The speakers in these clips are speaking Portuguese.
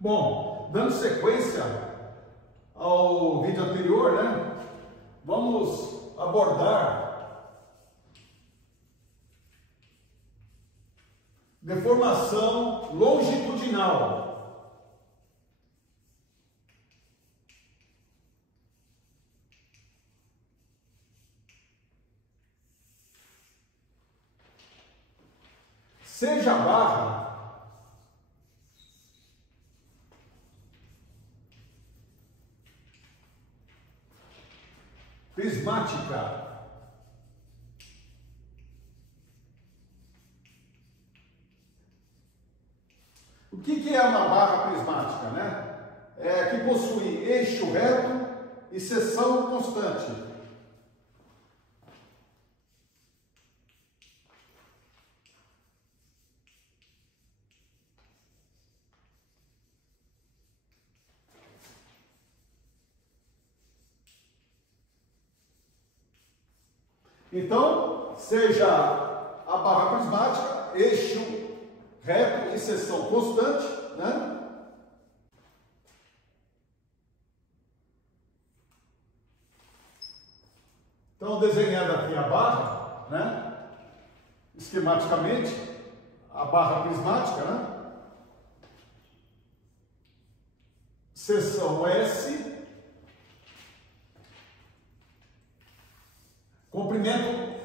Bom, dando sequência ao vídeo anterior, né? Vamos abordar deformação longitudinal. Seja a barra prismática, o que é uma barra prismática, né? É que possui eixo reto e seção constante. Então, seja a barra prismática, eixo reto e seção constante, né? Então, desenhando aqui a barra, né? Esquematicamente, a barra prismática, né? Seção S. Comprimento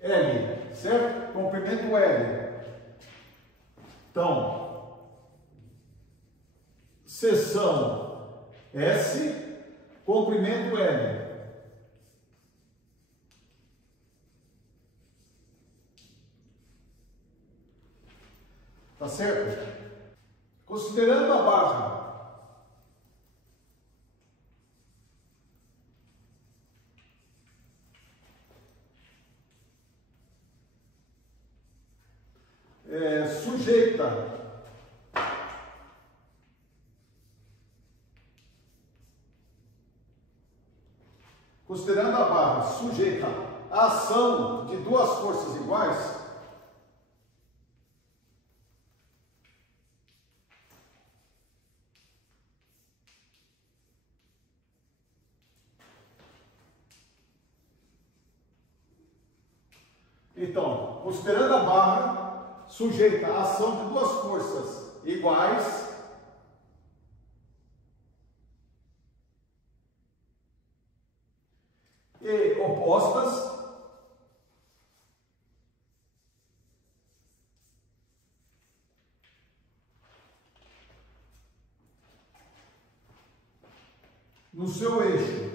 L, certo? Comprimento L. Então, seção S, comprimento L. Tá certo? Considerando a barra sujeita considerando a barra sujeita à ação de duas forças iguais, então, considerando a barra sujeita à ação de duas forças iguais, e opostas, no seu eixo.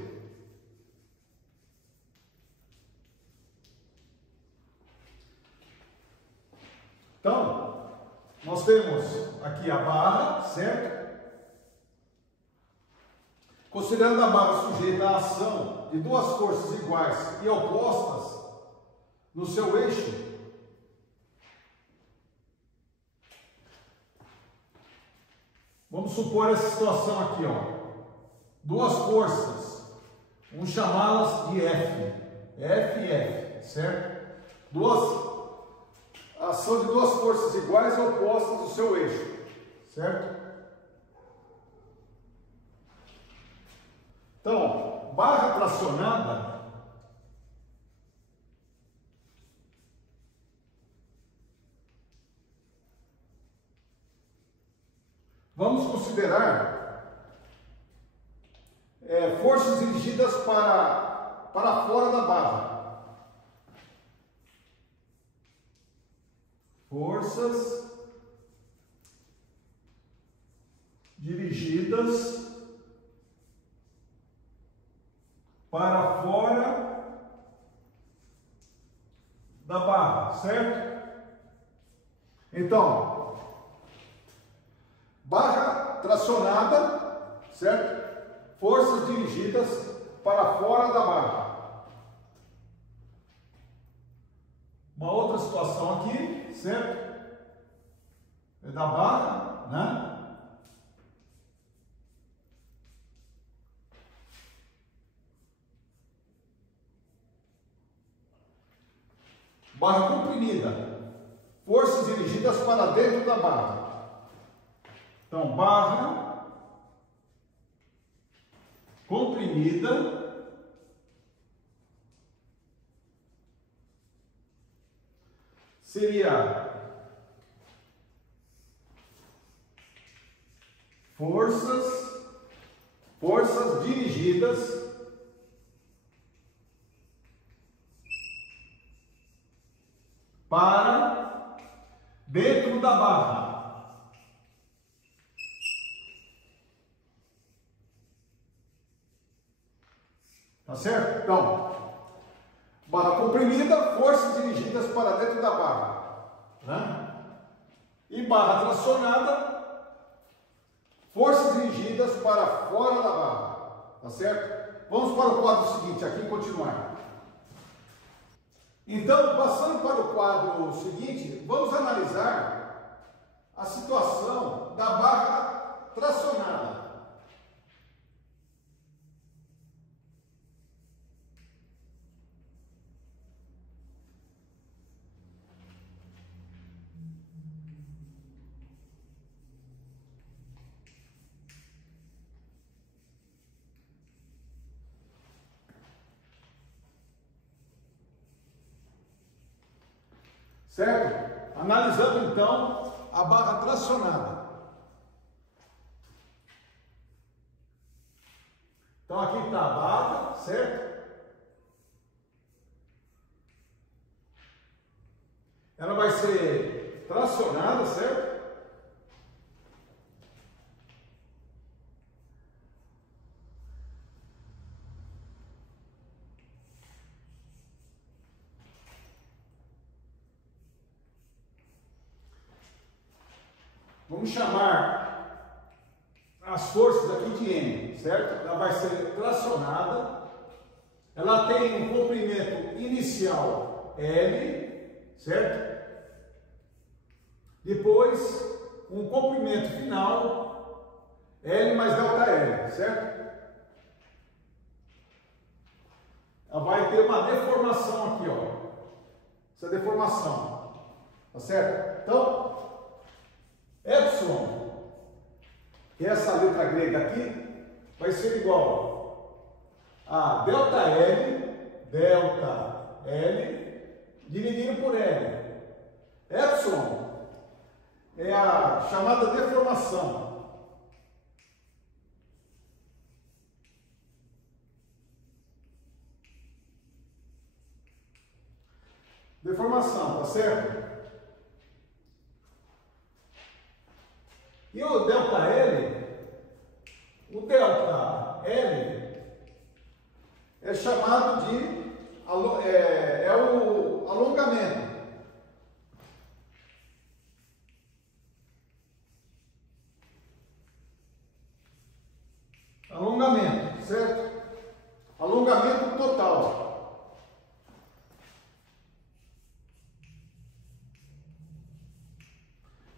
Então, nós temos aqui a barra, certo? Considerando a barra sujeita à ação de duas forças iguais e opostas no seu eixo, vamos supor essa situação aqui, ó. Duas forças, vamos chamá-las de F, F e F, certo? Ação de duas forças iguais e opostas no seu eixo, certo? Então, barra tracionada vamos considerar forças dirigidas para fora da barra. Forças dirigidas para fora da barra, certo? Então, barra tracionada, certo? Forças dirigidas para fora da barra. Uma outra situação aqui, certo? É da barra, né? Barra comprimida. Forças dirigidas para dentro da barra. Então, barra comprimida seria forças dirigidas para dentro da barra. Tá certo? Então, barra comprimida, forças dirigidas para dentro da barra, né? E barra tracionada, forças dirigidas para fora da barra, tá certo? Vamos para o quadro seguinte, aqui continuar. Então, passando para o quadro seguinte, vamos analisar a situação da barra tracionada. Certo? Analisando então a barra tracionada. Então aqui está a barra, certo? Ela vai ser tracionada, certo? Vamos chamar as forças aqui de N, certo? Ela vai ser tracionada, ela tem um comprimento inicial L, certo? Depois, um comprimento final L mais delta L, certo? Ela vai ter uma deformação aqui, ó. Essa deformação, tá certo? Então, Epsilon, que é essa letra grega aqui, vai ser igual a delta L dividido por L. Epsilon é a chamada deformação. Deformação, tá certo? E o delta L é chamado de o alongamento. Alongamento, certo? Alongamento total.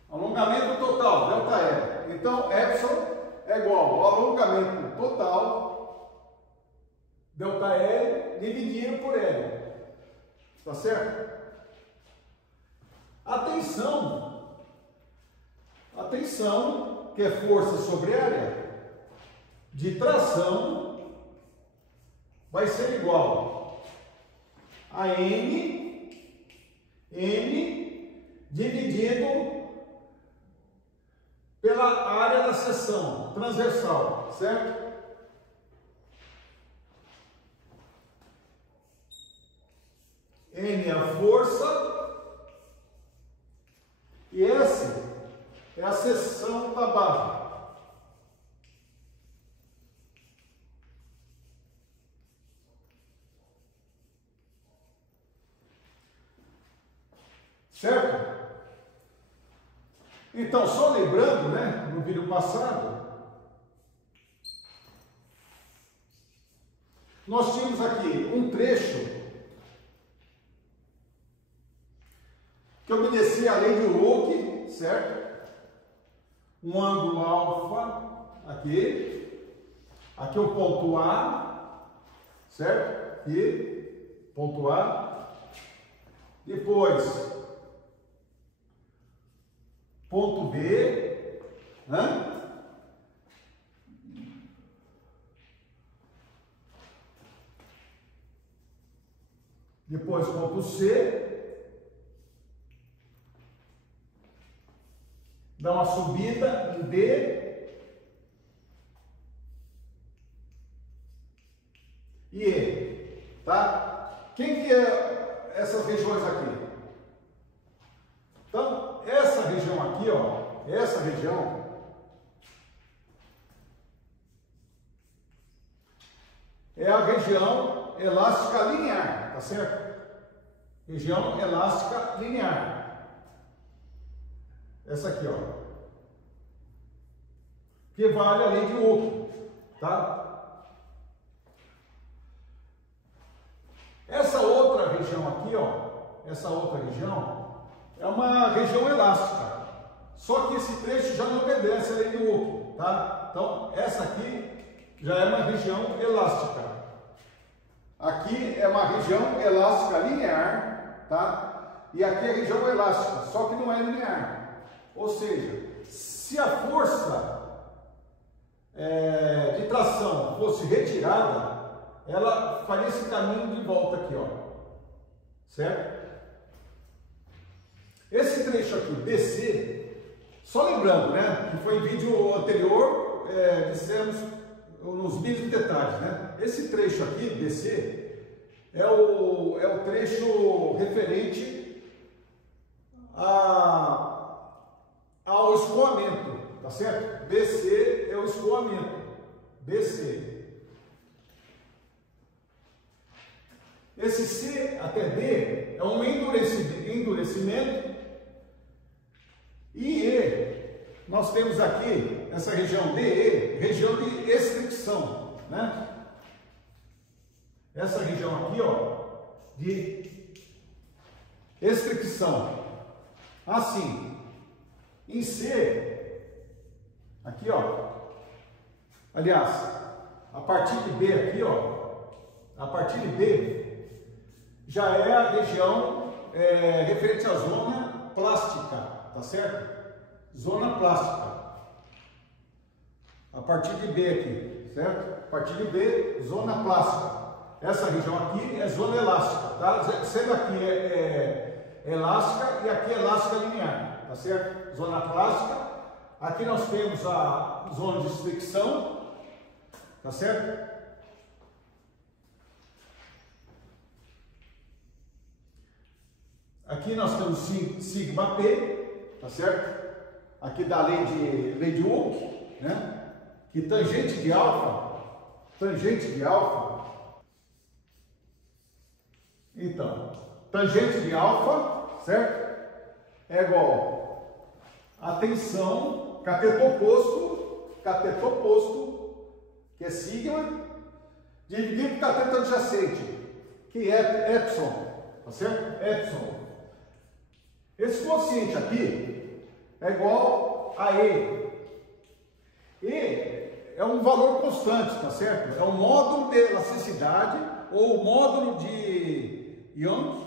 Alongamento total, delta L. Então, Epsilon é igual ao alongamento total, delta L, dividido por L. Tá certo? Atenção, que é força sobre área de tração, vai ser igual a N dividido pela área da seção transversal, certo? N é a força e S é a seção da barra. Certo? Então, só lembrando, né, no vídeo passado, nós tínhamos aqui um trecho que obedecia à lei de Hooke, certo? Um ângulo alfa aqui, aqui o ponto A, certo? Aqui, ponto A, depois ponto B, né? para o C, dá uma subida em D e E, tá? Quem que é essas regiões aqui? Então, essa região aqui, ó, essa região é a região elástica linear, tá certo? Região elástica linear. Essa aqui, ó. Que vale a lei de Hooke, tá? Essa outra região aqui, ó, essa outra região é uma região elástica. Só que esse trecho já não obedece a lei de Hooke, tá? Então, essa aqui já é uma região elástica. Aqui é uma região elástica linear, tá? E aqui é região elástica, só que não é linear. Ou seja, se a força de tração fosse retirada, ela faria esse caminho de volta aqui, ó. Certo? Esse trecho aqui, BC, só lembrando, né? Que foi em vídeo anterior, dissemos nos mínimos detalhes, né? Esse trecho aqui, BC, é o trecho referente ao escoamento, tá certo? BC é o escoamento, BC. Esse C até D é um endurecimento e E, nós temos aqui essa região DE, região de extricção, né? Essa região aqui, ó, de extricção. Assim, em C, aqui, ó, aliás, a partir de B aqui, ó, a partir de B, já é a região referente à zona plástica, tá certo? Zona plástica. A partir de B aqui, certo? A partir de B, zona plástica. Essa região aqui é zona elástica, tá? Sendo aqui elástica e aqui é elástica linear, tá certo? Zona plástica. Aqui nós temos a zona de fricção, tá certo? Aqui nós temos sigma P, tá certo? Aqui da lei de Hooke, né? Que tangente de alfa, então, tangente de alfa, certo? É igual a tensão cateto oposto, que é sigma, dividido por cateto adjacente, que é epsilon, tá certo? Epsilon. Esse quociente aqui é igual a E. E é um valor constante, tá certo? É um módulo de elasticidade ou módulo de Young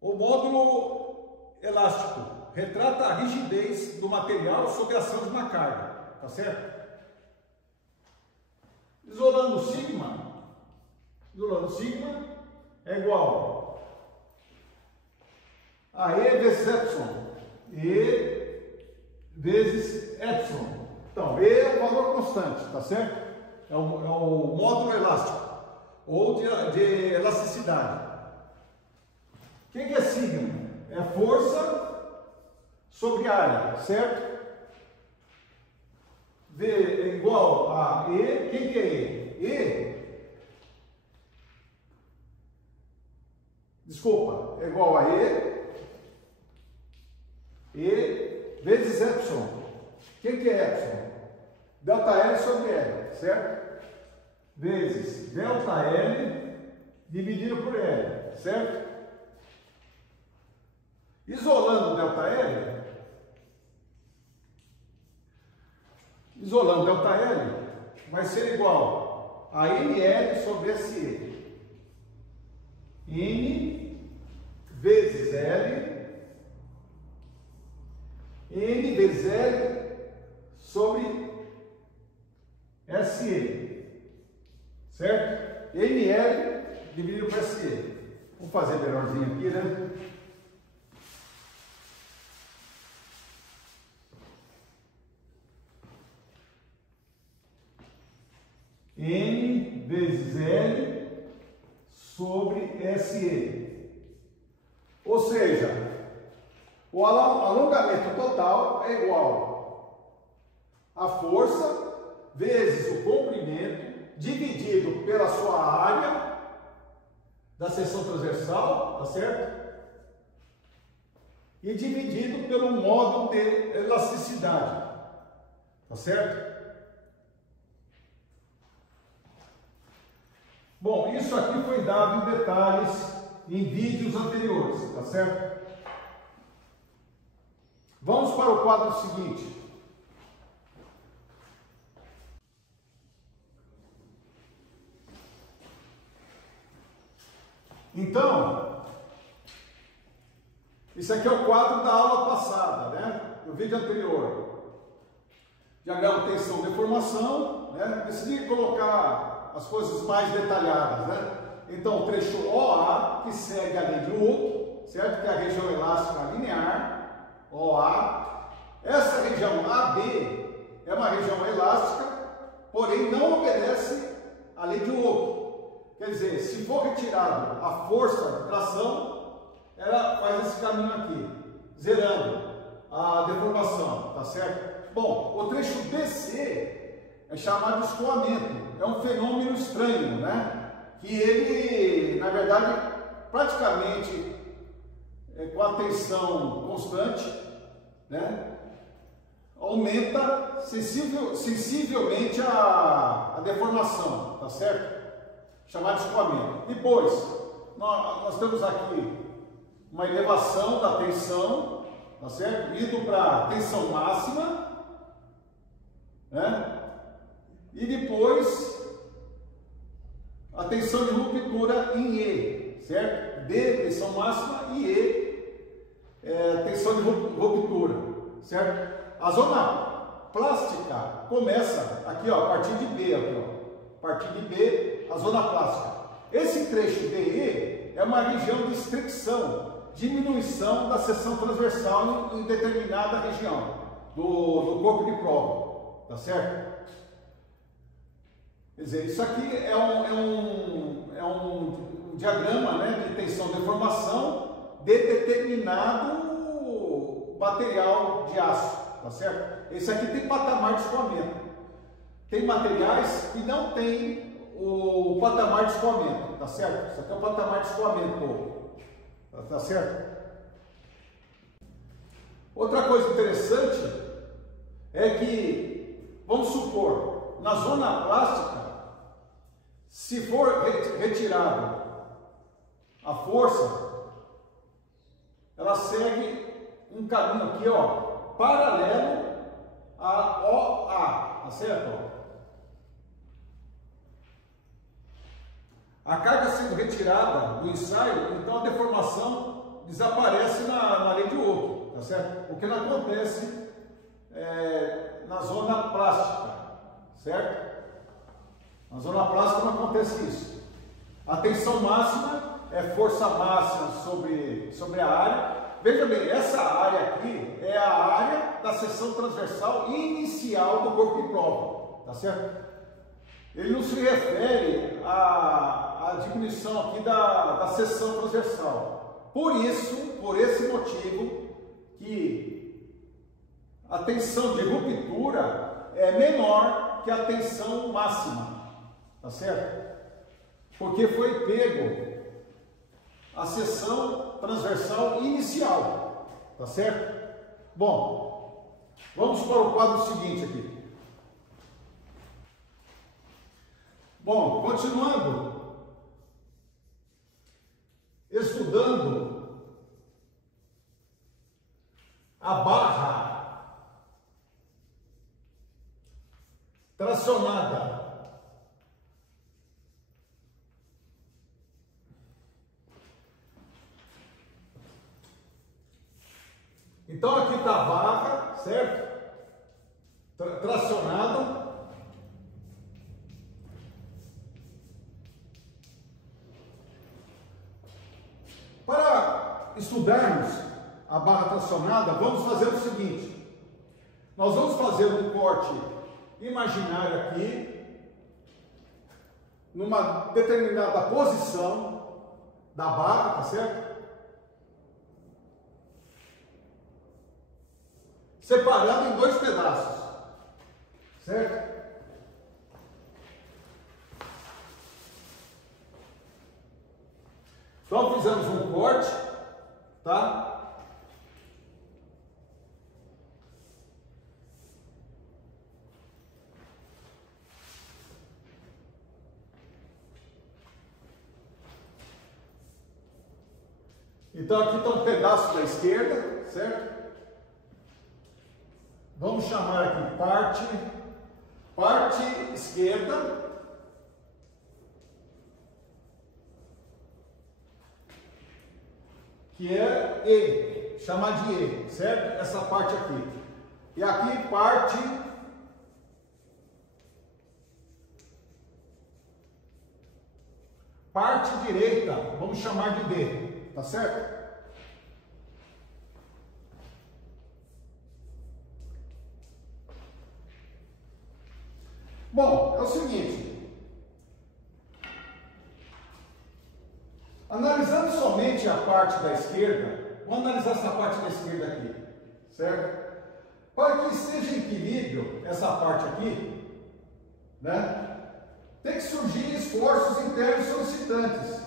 ou módulo elástico. Retrata a rigidez do material sob a ação de uma carga, tá certo? Isolando sigma é igual a E vezes epsilon. E vezes epsilon. Então, E é um valor constante, tá certo? É o módulo elástico ou de elasticidade. O que é sigma? É força sobre área, certo? V é igual a E. Quem que é E? Desculpa, é igual a E vezes epsilon. O que é epsilon? Delta L sobre L, certo? Vezes delta L dividido por L, certo? Isolando delta L, vai ser igual a NL sobre SE. N vezes L, N vezes L sobre SE, certo? NL dividido por SE. Vamos fazer melhorzinho aqui, né? N vezes L sobre SE. Ou seja, o alongamento total é igual a força vezes o comprimento dividido pela sua área da seção transversal, tá certo? E dividido pelo módulo de elasticidade, tá certo? Bom, isso aqui foi dado em detalhes em vídeos anteriores, tá certo? Vamos para o quadro seguinte. Então, isso aqui é o quadro da aula passada, né? No vídeo anterior. Diagrama tensão deformação, né? Decidi colocar as coisas mais detalhadas, né? Então, o trecho OA, que segue a lei de Wood, certo? Que é a região elástica linear, OA. Essa região AB é uma região elástica, porém não obedece à lei de Wood. Quer dizer, se for retirado a força de tração, ela faz esse caminho aqui, zerando a deformação, tá certo? Bom, o trecho BC é chamado de escoamento, é um fenômeno estranho, né? Que ele, na verdade, praticamente com a tensão constante, né? Aumenta sensivelmente a deformação, tá certo? Chamado de escoamento. Depois, nós temos aqui uma elevação da tensão, tá certo? Indo para a tensão máxima, né? E depois a tensão de ruptura em E, certo? D, tensão máxima, e E, tensão de ruptura, certo? A zona plástica começa aqui, ó, a partir de B, aqui, ó. A partir de B, a zona plástica. Esse trecho DE é uma região de estricção, diminuição da seção transversal em determinada região do corpo de prova, tá certo? Quer dizer, isso aqui é um diagrama, né, de tensão-deformação de determinado material de aço, tá certo? Esse aqui tem patamar de escoamento. Tem materiais que não tem o patamar de escoamento, tá certo? Isso aqui é o patamar de escoamento, tá certo? Outra coisa interessante é que, vamos supor, na zona plástica, se for retirado a força, ela segue um caminho aqui, ó, paralelo a OA, tá certo? A carga sendo retirada do ensaio, então a deformação desaparece na lei de Wood, tá certo? O que não acontece na zona plástica, certo? Na zona plástica não acontece isso. A tensão máxima é força máxima sobre a área. Veja bem, essa área aqui é a área da seção transversal inicial do corpo de prova, tá certo? Ele não se refere à diminuição aqui da seção transversal. Por isso, por esse motivo, que a tensão de ruptura é menor que a tensão máxima, tá certo? Porque foi pego a seção transversal inicial, tá certo? Bom, vamos para o quadro seguinte aqui. Bom, continuando, estudando a barra tracionada. Então aqui está a barra, certo? Tracionada. estudarmos a barra tracionada, vamos fazer o seguinte: nós vamos fazer um corte imaginário aqui, numa determinada posição da barra, tá certo? Separando em 2 pedaços, certo? Então fizemos um corte, tá? Então aqui está um pedaço da esquerda, certo? Vamos chamar aqui parte esquerda. Que é E, chamar de E, certo? Essa parte aqui. E aqui parte direita, vamos chamar de B, tá certo? Bom, é o seguinte, analisando somente a parte da esquerda, vamos analisar essa parte da esquerda aqui, certo? Para que esteja em equilíbrio essa parte aqui, né? Tem que surgir esforços internos solicitantes,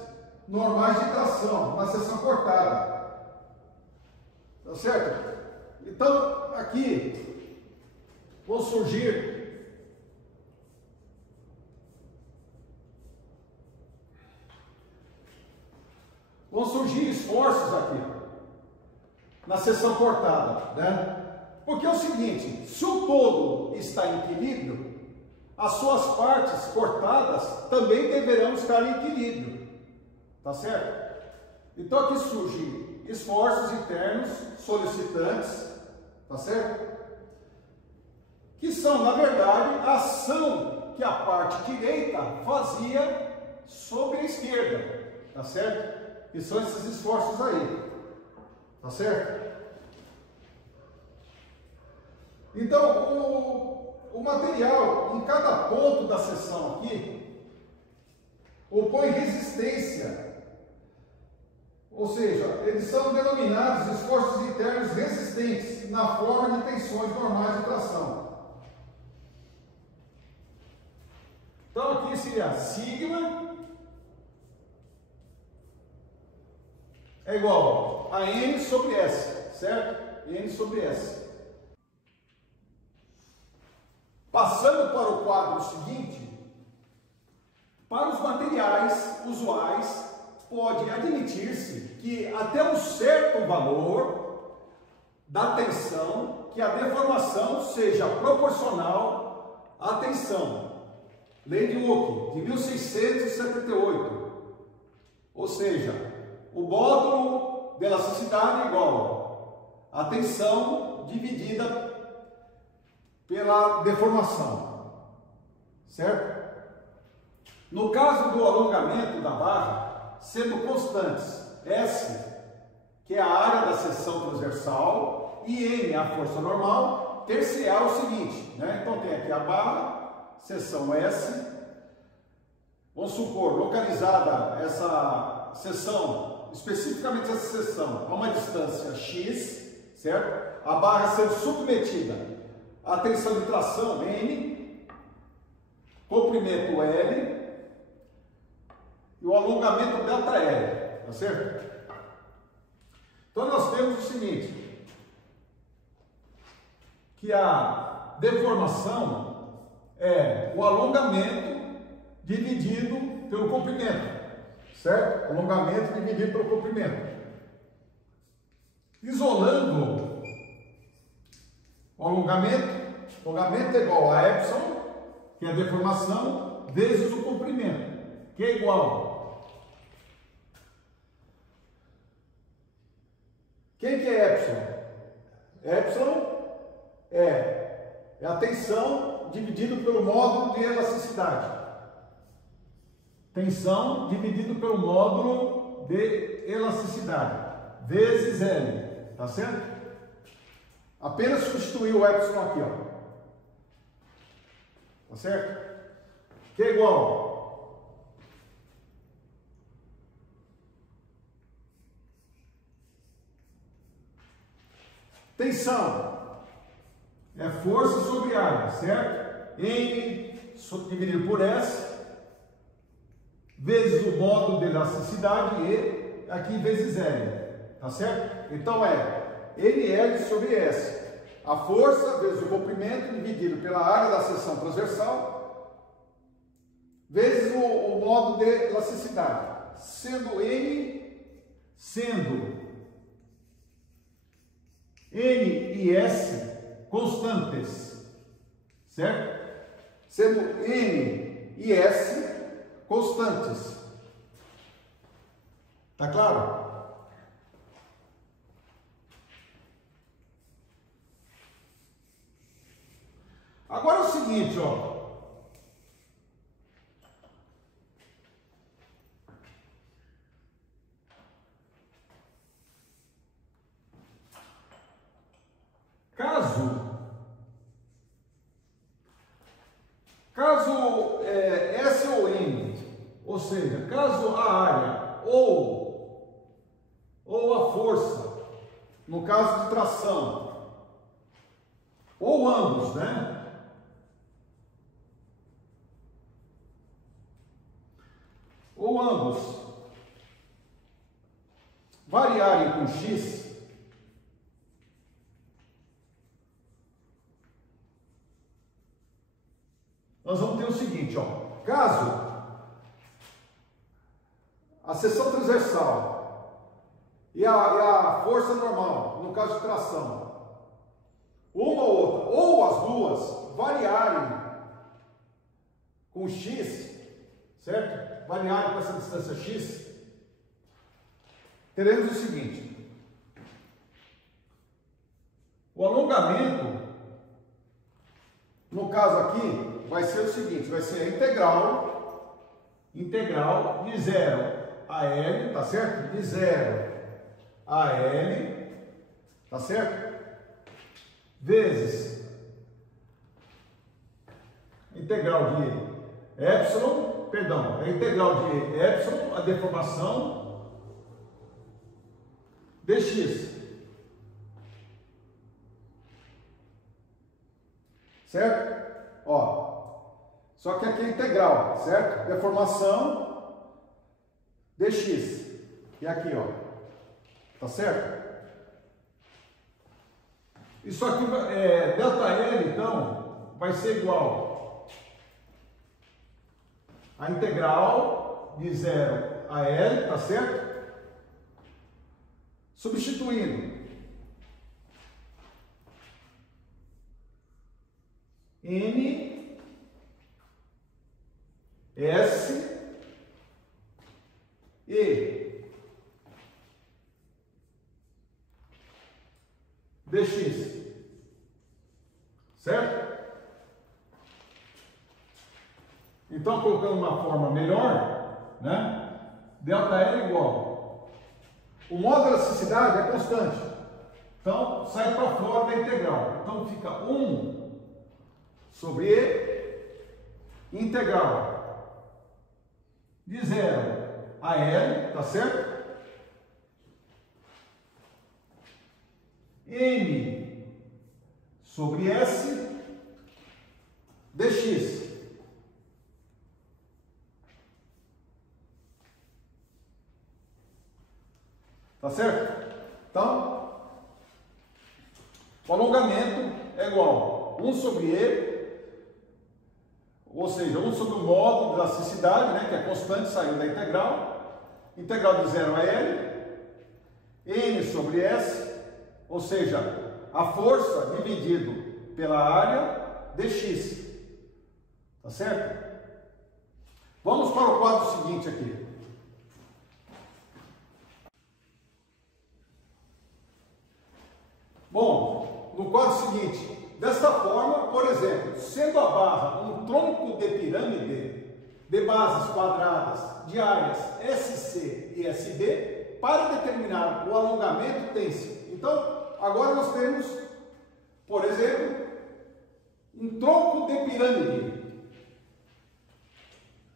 normais de tração, na seção cortada, tá certo? Então, aqui, vão surgir esforços aqui, na seção cortada, né? Porque é o seguinte, se o todo está em equilíbrio, as suas partes cortadas também deverão estar em equilíbrio, tá certo? Então aqui surgem esforços internos solicitantes, tá certo? Que são, na verdade, a ação que a parte direita fazia sobre a esquerda, tá certo? E são esses esforços aí, tá certo? Então, o material, em cada ponto da seção aqui, opõe resistência, ou seja, eles são denominados esforços internos resistentes, na forma de tensões normais de tração. Então, aqui seria sigma é igual a N sobre S, certo? N sobre S. Passando para o quadro seguinte, para os materiais usuais, pode admitir-se que até um certo valor da tensão, que a deformação seja proporcional à tensão. Lei de Hooke, de 1678. Ou seja, o módulo de elasticidade é igual a tensão dividida pela deformação, certo? No caso do alongamento da barra, sendo constantes S, que é a área da seção transversal, e N, a força normal, ter-se-á o seguinte, né? Então tem aqui a barra, seção S, vamos supor, localizada essa seção, especificamente essa seção, a uma distância X, certo? A barra sendo submetida à tensão de tração N, comprimento L e o alongamento ΔL, tá certo? Então nós temos o seguinte, que a deformação é o alongamento dividido pelo comprimento, certo? Alongamento dividido pelo comprimento. Isolando o alongamento é igual a epsilon, que é a deformação, vezes o comprimento, que é igual. Quem que é epsilon? Epsilon é a tensão dividido pelo módulo de elasticidade. Tensão dividido pelo módulo de elasticidade. vezes L, tá certo? Apenas substituir o epsilon aqui, ó. Tá certo? Que é igual tensão é força sobre área, certo? N dividido por S vezes o módulo de elasticidade E aqui vezes L, tá certo? Então é NL sobre S, a força vezes o comprimento dividido pela área da seção transversal vezes o módulo de elasticidade, sendo N e S constantes, certo? Sendo N e S constantes. Tá claro? Agora é o seguinte, ó. Caso S ou N, ou seja, caso a área ou a força, no caso de tração, ou ambos, né? Ou ambos variarem com X, nós vamos ter o seguinte, ó, caso a seção transversal e a força normal, no caso de tração, uma ou outra, ou as duas variarem com X, certo? Variarem com essa distância X, teremos o seguinte, o alongamento, no caso aqui, vai ser o seguinte, vai ser a integral de 0 a L, tá certo? De 0 a L, tá certo? Vezes integral de epsilon, perdão, a integral de epsilon, a deformação dx, certo? Ó, só que aqui é integral, certo? Deformação dx. E aqui, ó. Tá certo? Isso aqui, delta L, então, vai ser igual a integral de 0 a L, tá certo? Substituindo N, S e dx, certo? Então, colocando uma forma melhor, né? Delta L igual, o módulo da elasticidade é constante, então sai para fora da integral, então fica 1 sobre E integral de 0 a L, tá certo? N sobre S dx. Tá certo? Então, o alongamento é igual a 1 sobre E, ou seja, 1 sobre o módulo da elasticidade, né, que é constante, saindo da integral de 0 a L, N sobre S, ou seja, a força dividido pela área dx. Tá certo? Vamos para o quadro seguinte aqui. Bom, no quadro seguinte, desta forma, por exemplo, sendo a barra um tronco de pirâmide de bases quadradas de áreas SC e SB, para determinar o alongamento tem-se. Então, agora nós temos, por exemplo, um tronco de pirâmide.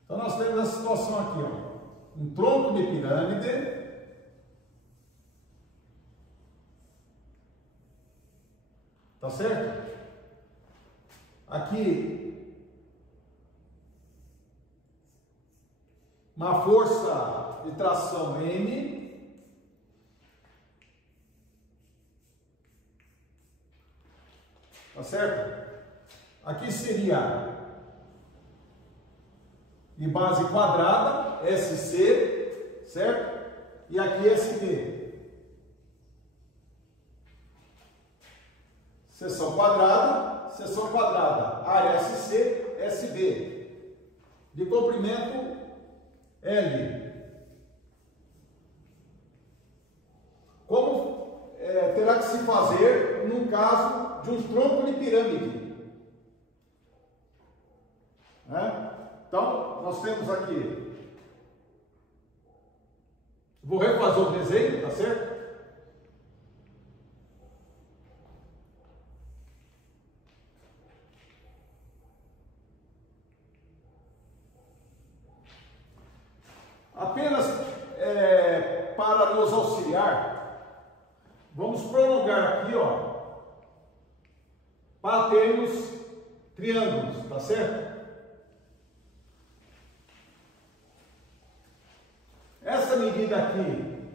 Então nós temos a situação aqui, ó, um tronco de pirâmide. Tá certo? Aqui, uma força de tração N. Tá certo? Aqui seria de base quadrada, SC, certo? E aqui SB. Seção quadrada, área SC, SB. De comprimento L. Como terá que se fazer num caso de um tronco de pirâmide? Então, nós temos aqui, vou refazer o desenho, tá certo? Apenas para nos auxiliar, vamos prolongar aqui, ó, para termos triângulos, tá certo? Essa medida aqui,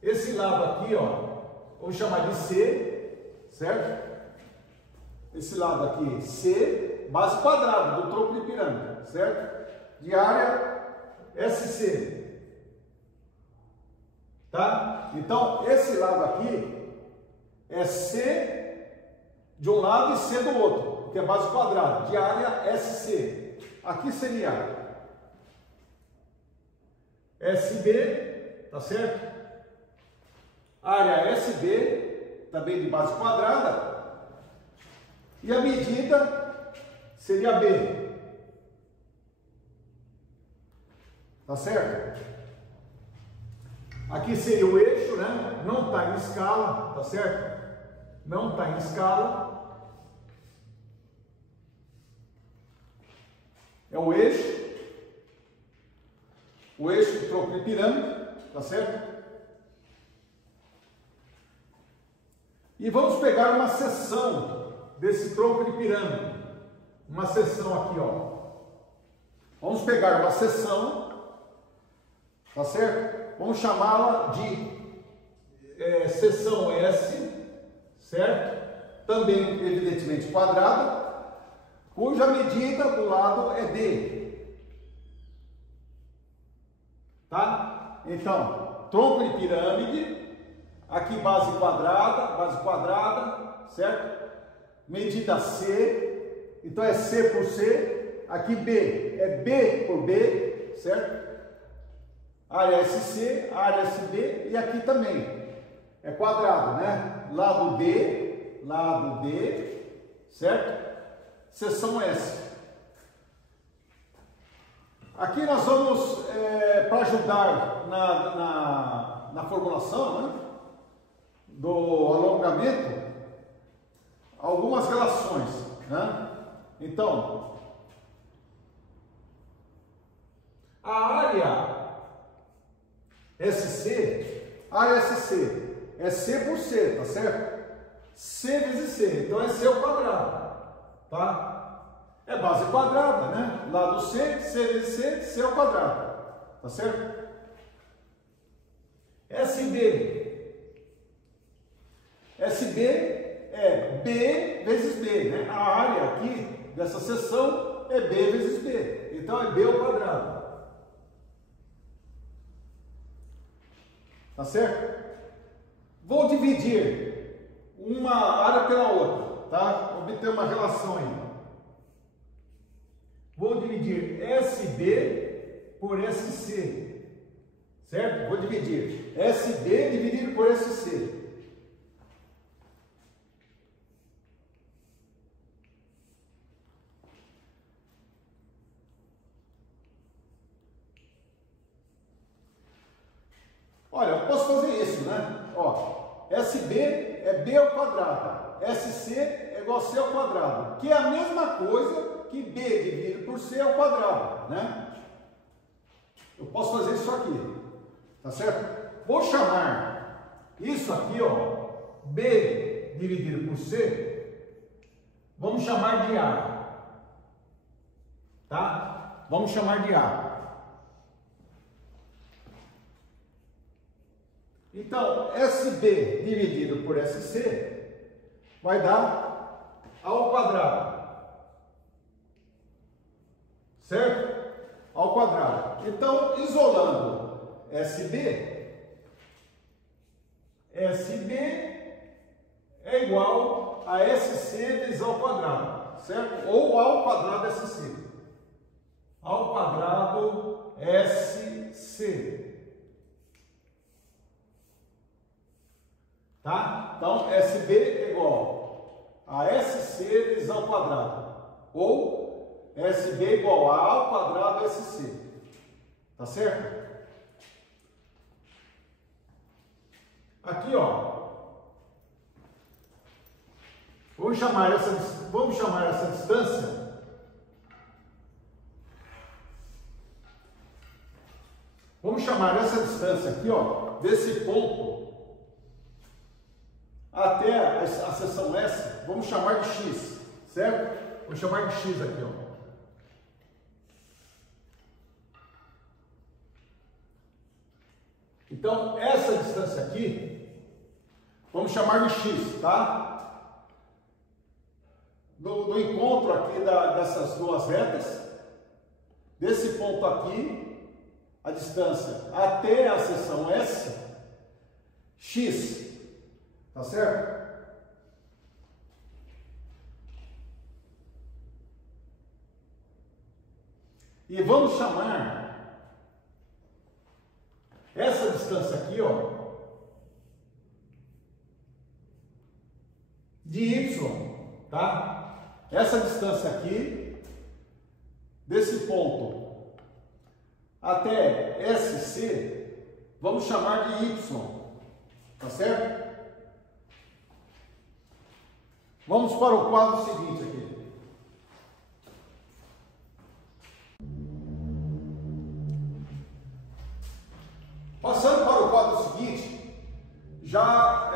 esse lado aqui, ó, vamos chamar de C, certo? Esse lado aqui, C, base quadrada do tronco de pirâmide, certo? De área SC, tá? Então, esse lado aqui é C de um lado e C do outro, que é base quadrada, de área SC. Aqui seria SB, tá certo? Área SB, também de base quadrada, e a medida seria B. Tá certo? Aqui seria o eixo, né? Não está em escala, tá certo? Não está em escala. É o eixo do tronco de pirâmide, tá certo? E vamos pegar uma seção desse tronco de pirâmide. Uma seção aqui, ó. Vamos pegar uma seção. Tá certo? Vamos chamá-la de seção S, certo? Também, evidentemente, quadrada, cuja medida do lado é D. Tá? Então, tronco de pirâmide, aqui base quadrada, certo? Medida C, então é C por C, aqui B é B por B, certo? Área SC, área SB e aqui também é quadrado, né? Lado D, certo? Seção S. Aqui nós vamos, para ajudar na formulação, né, do alongamento, algumas relações, né? Então, a área SC, área SC é C por C, tá certo? C vezes C, então é C ao quadrado, tá? É base quadrada, né? Lado C, C vezes C, C ao quadrado, tá certo? SB é B vezes B, né? A área aqui dessa seção é B vezes B, então é B ao quadrado. Tá certo? Vou dividir uma área pela outra, tá? Obter uma relação aí. Vou dividir SB por SC, certo? Vou dividir SB dividido por SC. Olha, eu posso fazer isso, né? Ó, SB é B ao quadrado, SC é igual a C ao quadrado, que é a mesma coisa que B dividido por C ao quadrado, né? Eu posso fazer isso aqui, tá certo? Vou chamar isso aqui, ó, B dividido por C, vamos chamar de A, tá? Vamos chamar de A. Então, SB dividido por SC vai dar A ao quadrado, certo? Ao quadrado. Então, isolando SB é igual a SC vezes A ao quadrado, certo? Ou A ao quadrado SC. A ao quadrado SC. Tá? Então, SB é igual a SC vezes A ao quadrado. Ou SB é igual a A ao quadrado SC. Tá certo? Aqui, ó. Vamos chamar essa distância aqui, ó, desse ponto até a seção S, vamos chamar de X, certo? Vou chamar de X aqui, ó. Então, essa distância aqui, vamos chamar de X, tá? Do encontro aqui dessas duas retas, desse ponto aqui, a distância até a seção S, X, tá certo? E vamos chamar essa distância aqui, ó, de Y, tá? Essa distância aqui, desse ponto até SC, vamos chamar de Y, tá certo? Vamos para o quadro seguinte aqui. Passando para o quadro seguinte, já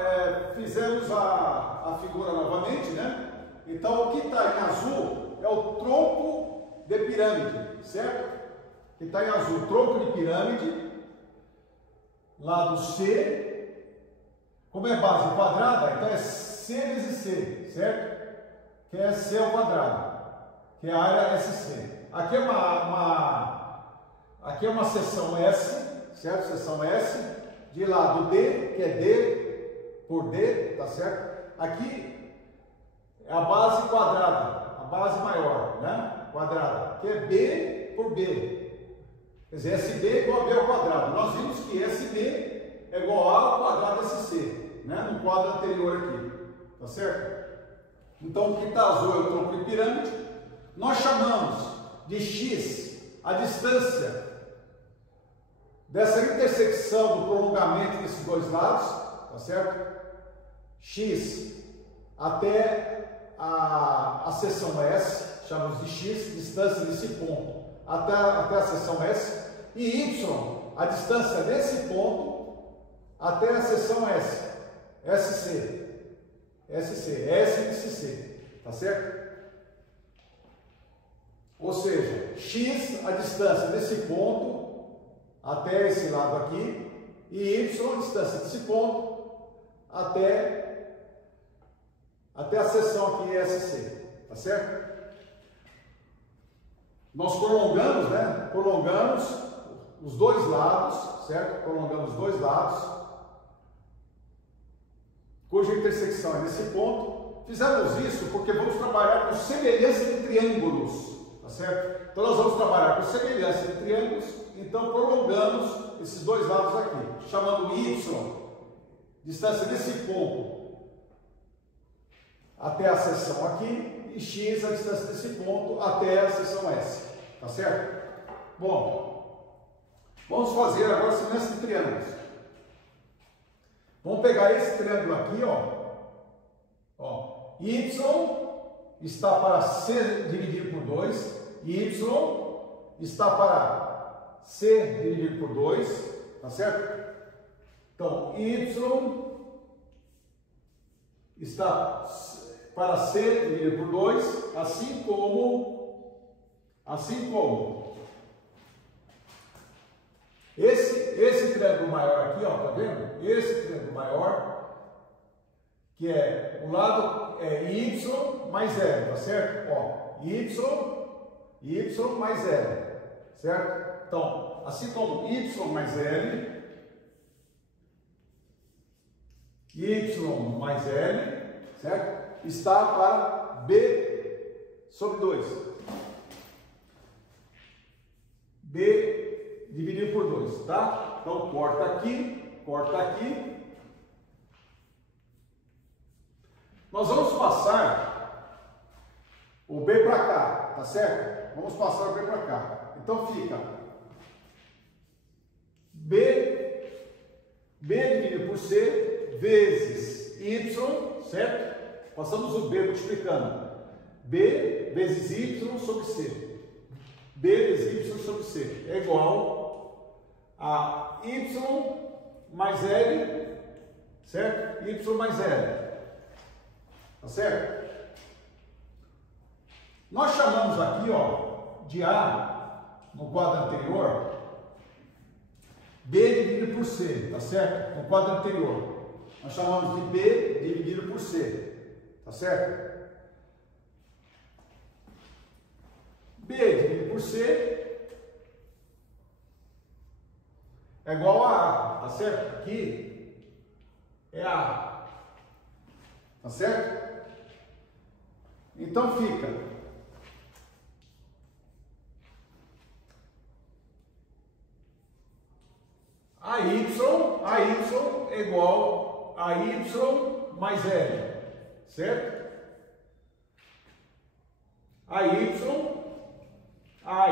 fizemos a figura novamente, né? Então, o que está em azul é o tronco de pirâmide, certo? Que está em azul, tronco de pirâmide, lado C, como é base quadrada, então é C vezes C, certo? Que é C ao quadrado, que é a área SC. Aqui é uma seção S, certo? Seção S, de lado D, que é D por D, tá certo? Aqui é a base quadrada, a base maior, né? Quadrada, que é B por B. Quer dizer, SB é igual a B ao quadrado. Nós vimos que SB é igual a A ao quadrado SC, né? No quadro anterior aqui, tá certo? Então, o que está azul é o tronco de pirâmide. Nós chamamos de X a distância dessa intersecção do prolongamento desses dois lados, tá certo? X até a seção S, chamamos de X, distância desse ponto até a seção S, e Y, a distância desse ponto até a seção S, SC, SC, tá certo? Ou seja, X, a distância desse ponto até esse lado aqui, e Y, a distância desse ponto até a seção aqui SC, tá certo? Nós prolongamos, né? Prolongamos os dois lados, certo? Prolongamos os dois lados, cuja intersecção é nesse ponto. Fizemos isso porque vamos trabalhar com semelhança de triângulos, tá certo? Então nós vamos trabalhar com semelhança de triângulos, então prolongamos esses dois lados aqui, chamando Y, distância desse ponto até a seção aqui, e X a distância desse ponto até a seção S, tá certo? Bom, vamos fazer agora semelhança de triângulos. Vamos pegar esse triângulo aqui, ó. Y está para C dividido por 2, Y está para C dividido por 2, tá certo? Então, Y está para C dividido por 2, assim como esse triângulo maior aqui, ó, tá vendo? Esse triângulo maior, que é o lado Y mais L, tá certo? Ó, Y mais L, certo? Então, assim como Y mais L, certo? Está para B sobre 2. B dividido por 2, tá? Então, corta aqui. Nós vamos passar o B para cá, tá certo? Vamos passar o B para cá. Então, fica B dividido por C vezes Y, certo? Passamos o B multiplicando. B vezes Y sobre C. B vezes Y sobre C é igual a Y mais L, certo? Y mais L. Tá certo? Nós chamamos aqui, ó, de A, no quadro anterior, B dividido por C, tá certo? No quadro anterior. Nós chamamos de B dividido por C, tá certo? B dividido por C é igual a A, tá certo? Aqui é A, tá certo? Então fica AY é igual a Y mais L, certo? AY igual a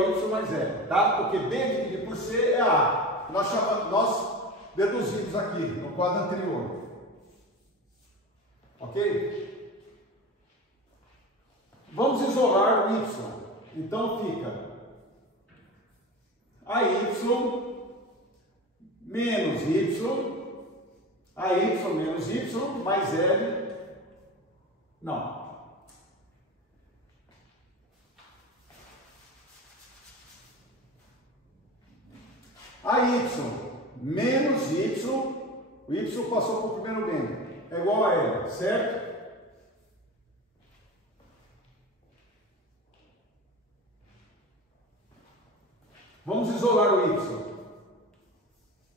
Y mais L, tá? Porque B dividido por C é A. Nós deduzimos aqui no quadro anterior. Ok? Vamos isolar o Y. Então fica AY menos Y, AY menos Y mais L. Não. AY menos Y, o Y passou para o primeiro membro, é igual a L, certo? Vamos isolar o Y.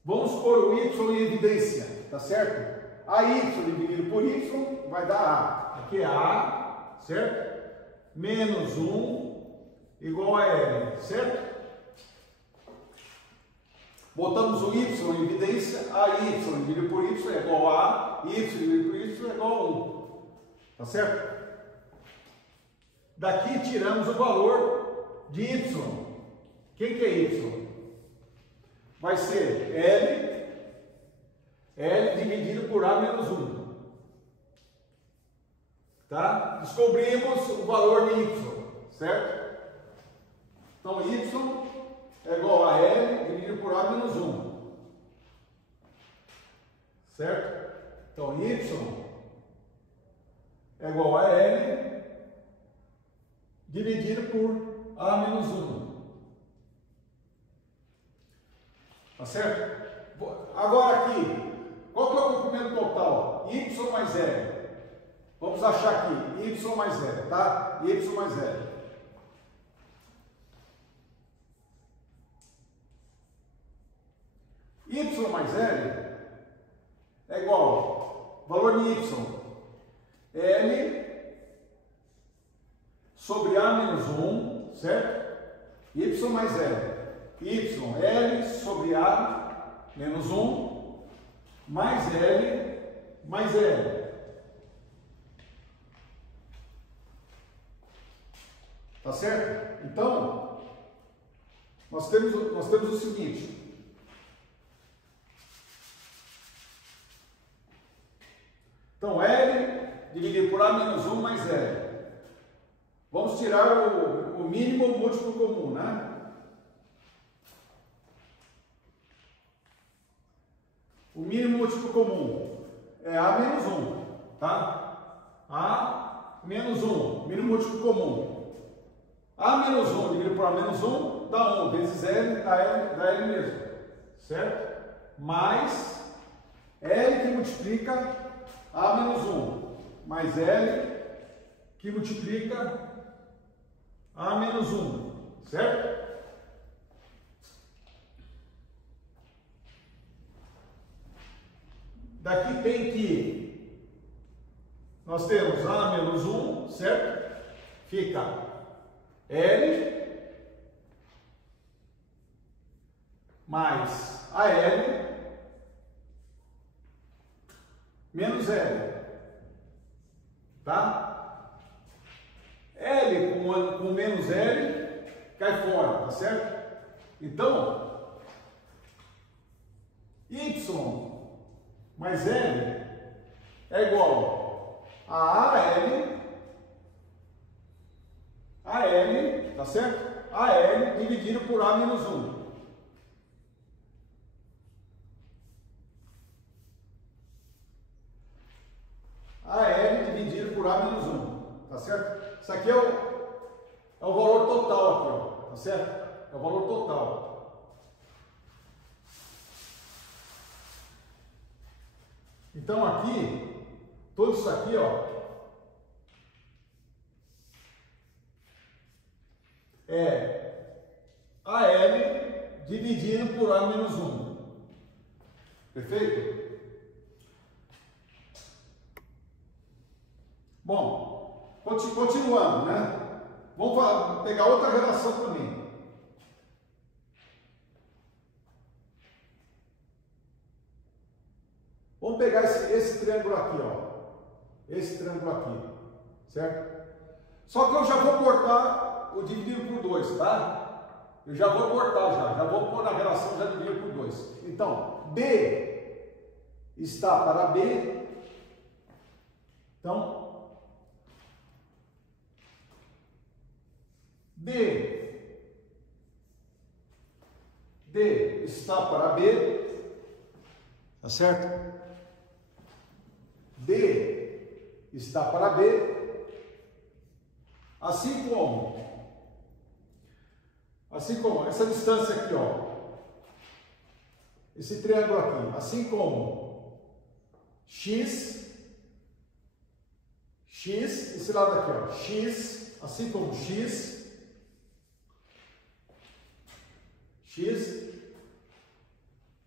Vamos pôr o Y em evidência, tá certo? AY dividido por Y vai dar A. Aqui é A, certo? Menos 1 igual a L, certo? Botamos o Y em evidência, AY dividido por Y é igual a A, Y dividido por Y é igual a 1. Tá certo? Daqui tiramos o valor de Y. Quem que é Y? Vai ser L dividido por A menos 1. Tá? Descobrimos o valor de Y, certo? Então, Y é igual a L dividido por A menos 1. Certo? Então, Y é igual a L dividido por A menos 1. Tá certo? Agora aqui, qual que é o comprimento total? Y mais L. Vamos achar aqui, Y mais L, tá? Y mais L. Y mais L é igual ao valor de Y, L sobre A menos 1, certo? Y mais L. L sobre A menos 1 mais L mais L. Tá certo? Então, nós temos o seguinte. Então, L dividido por A menos 1 mais L. Vamos tirar o mínimo múltiplo comum, né? O mínimo múltiplo comum é A menos 1, tá? A menos 1, mínimo múltiplo comum. A menos 1 dividido por A menos 1 dá 1 vezes L, dá L mesmo, certo? Mais L que multiplica A menos 1, mais L que multiplica A menos 1, certo? Daqui tem que nós temos A menos 1, certo? Fica L mais AL menos L, tá? L com menos L cai fora, tá certo? Então, Y mais L é igual a AL, tá certo? AL dividido por A menos 1. AL dividido por A menos 1, tá certo? Isso aqui é o valor total aqui, ó, tá certo? É o valor total. Então aqui, tudo isso aqui, ó, é AL dividido por A menos 1. Perfeito? Bom, continuando, né? Vamos pegar outra relação também. Vamos pegar esse triângulo aqui, ó. Esse triângulo aqui, certo? Só que eu já vou cortar o dividido por 2, tá? Eu já vou cortar, já vou pôr na relação já dividido por 2. Então, B está para B. Então, D está para B, tá certo? D está para B, assim como essa distância aqui, ó, esse triângulo aqui, assim como X, esse lado aqui, ó, X, assim como X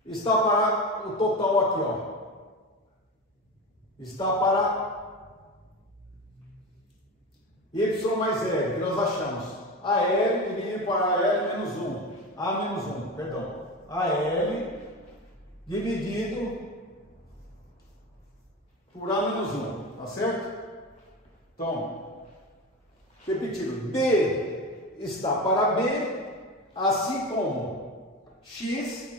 está para o total aqui, ó. Está para Y mais L, que nós achamos. AL dividido por AL menos 1. A menos 1, perdão. AL dividido por A menos 1, tá certo? Então, repetindo, D está para B, assim como X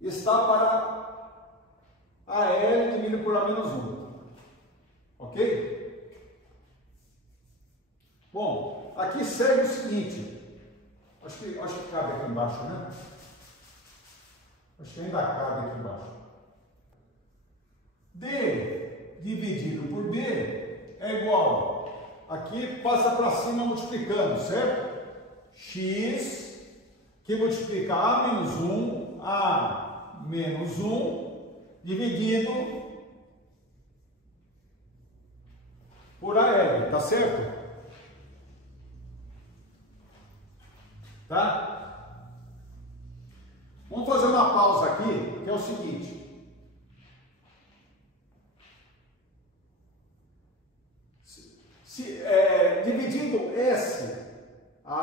está para AL dividido por A menos 1. Ok? Bom, aqui segue o seguinte. Acho que cabe aqui embaixo, né? Acho que ainda cabe aqui embaixo. D dividido por B é igual. Aqui passa para cima multiplicando, certo? X que multiplica A menos 1, A menos 1, dividido por AL, tá certo? Tá? Vamos fazer uma pausa aqui, que é o seguinte. Dividindo S, a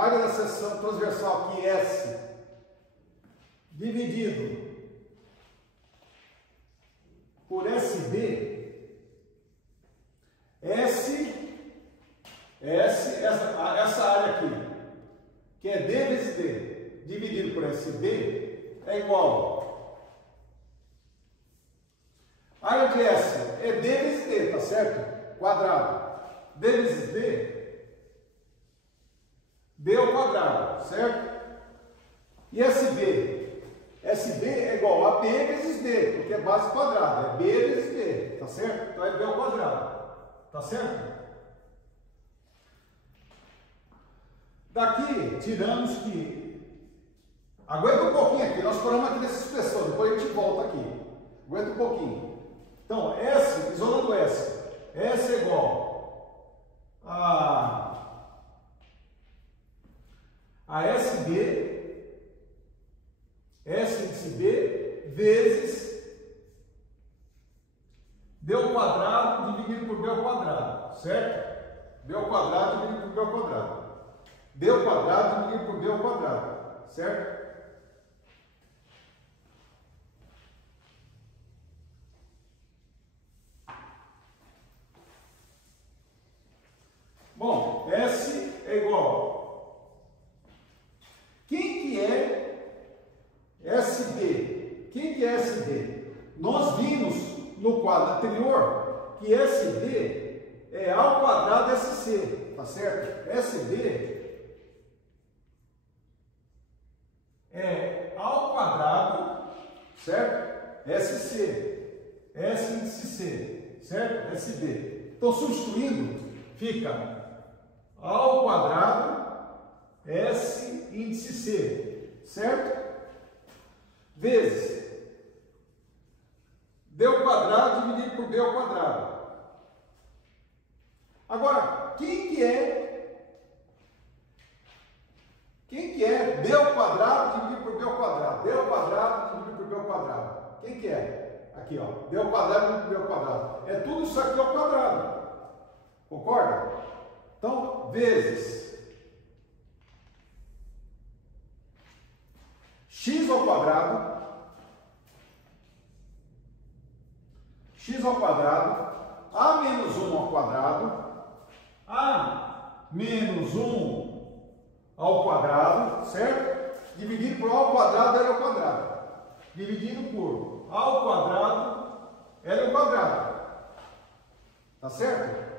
área da seção transversal aqui, S, dividido por SD, essa área aqui, que é D vezes D, dividido por SD, é igual certo? Quadrado. D vezes D ao quadrado, certo? E SB? SB é igual a B vezes D, porque é base quadrada, é B vezes D, tá certo? Então é B ao quadrado, tá certo? Daqui, tiramos que... Aguenta um pouquinho aqui, nós paramos aqui nessa expressão, depois a gente volta aqui. Aguenta um pouquinho. Então, S, isolando S. S é igual a SB, S índice B, vezes D ao quadrado dividido por B ao quadrado, certo? B ao quadrado dividido por B ao quadrado. D ao quadrado dividido por B ao quadrado, certo? Bom, S é igual. Quem que é SD? Quem que é SD? Nós vimos no quadro anterior que SD é A ao quadrado SC, tá certo? SD é A ao quadrado, certo? SC, S índice C, certo? SD. Então, substituindo, fica A ao quadrado, S índice C, certo? Vezes D ao quadrado dividido por B ao quadrado. Agora, quem que é D ao quadrado dividido por B ao quadrado? D ao quadrado dividido por B ao quadrado. Quem que é? Aqui, ó. D ao quadrado dividido por B ao quadrado. É tudo isso aqui ao quadrado. Concorda? Então, vezes x ao quadrado, a menos 1 ao quadrado, a menos 1 ao quadrado, certo? Dividido por a ao quadrado, L ao quadrado. Dividido por a ao quadrado, L ao quadrado. Tá certo?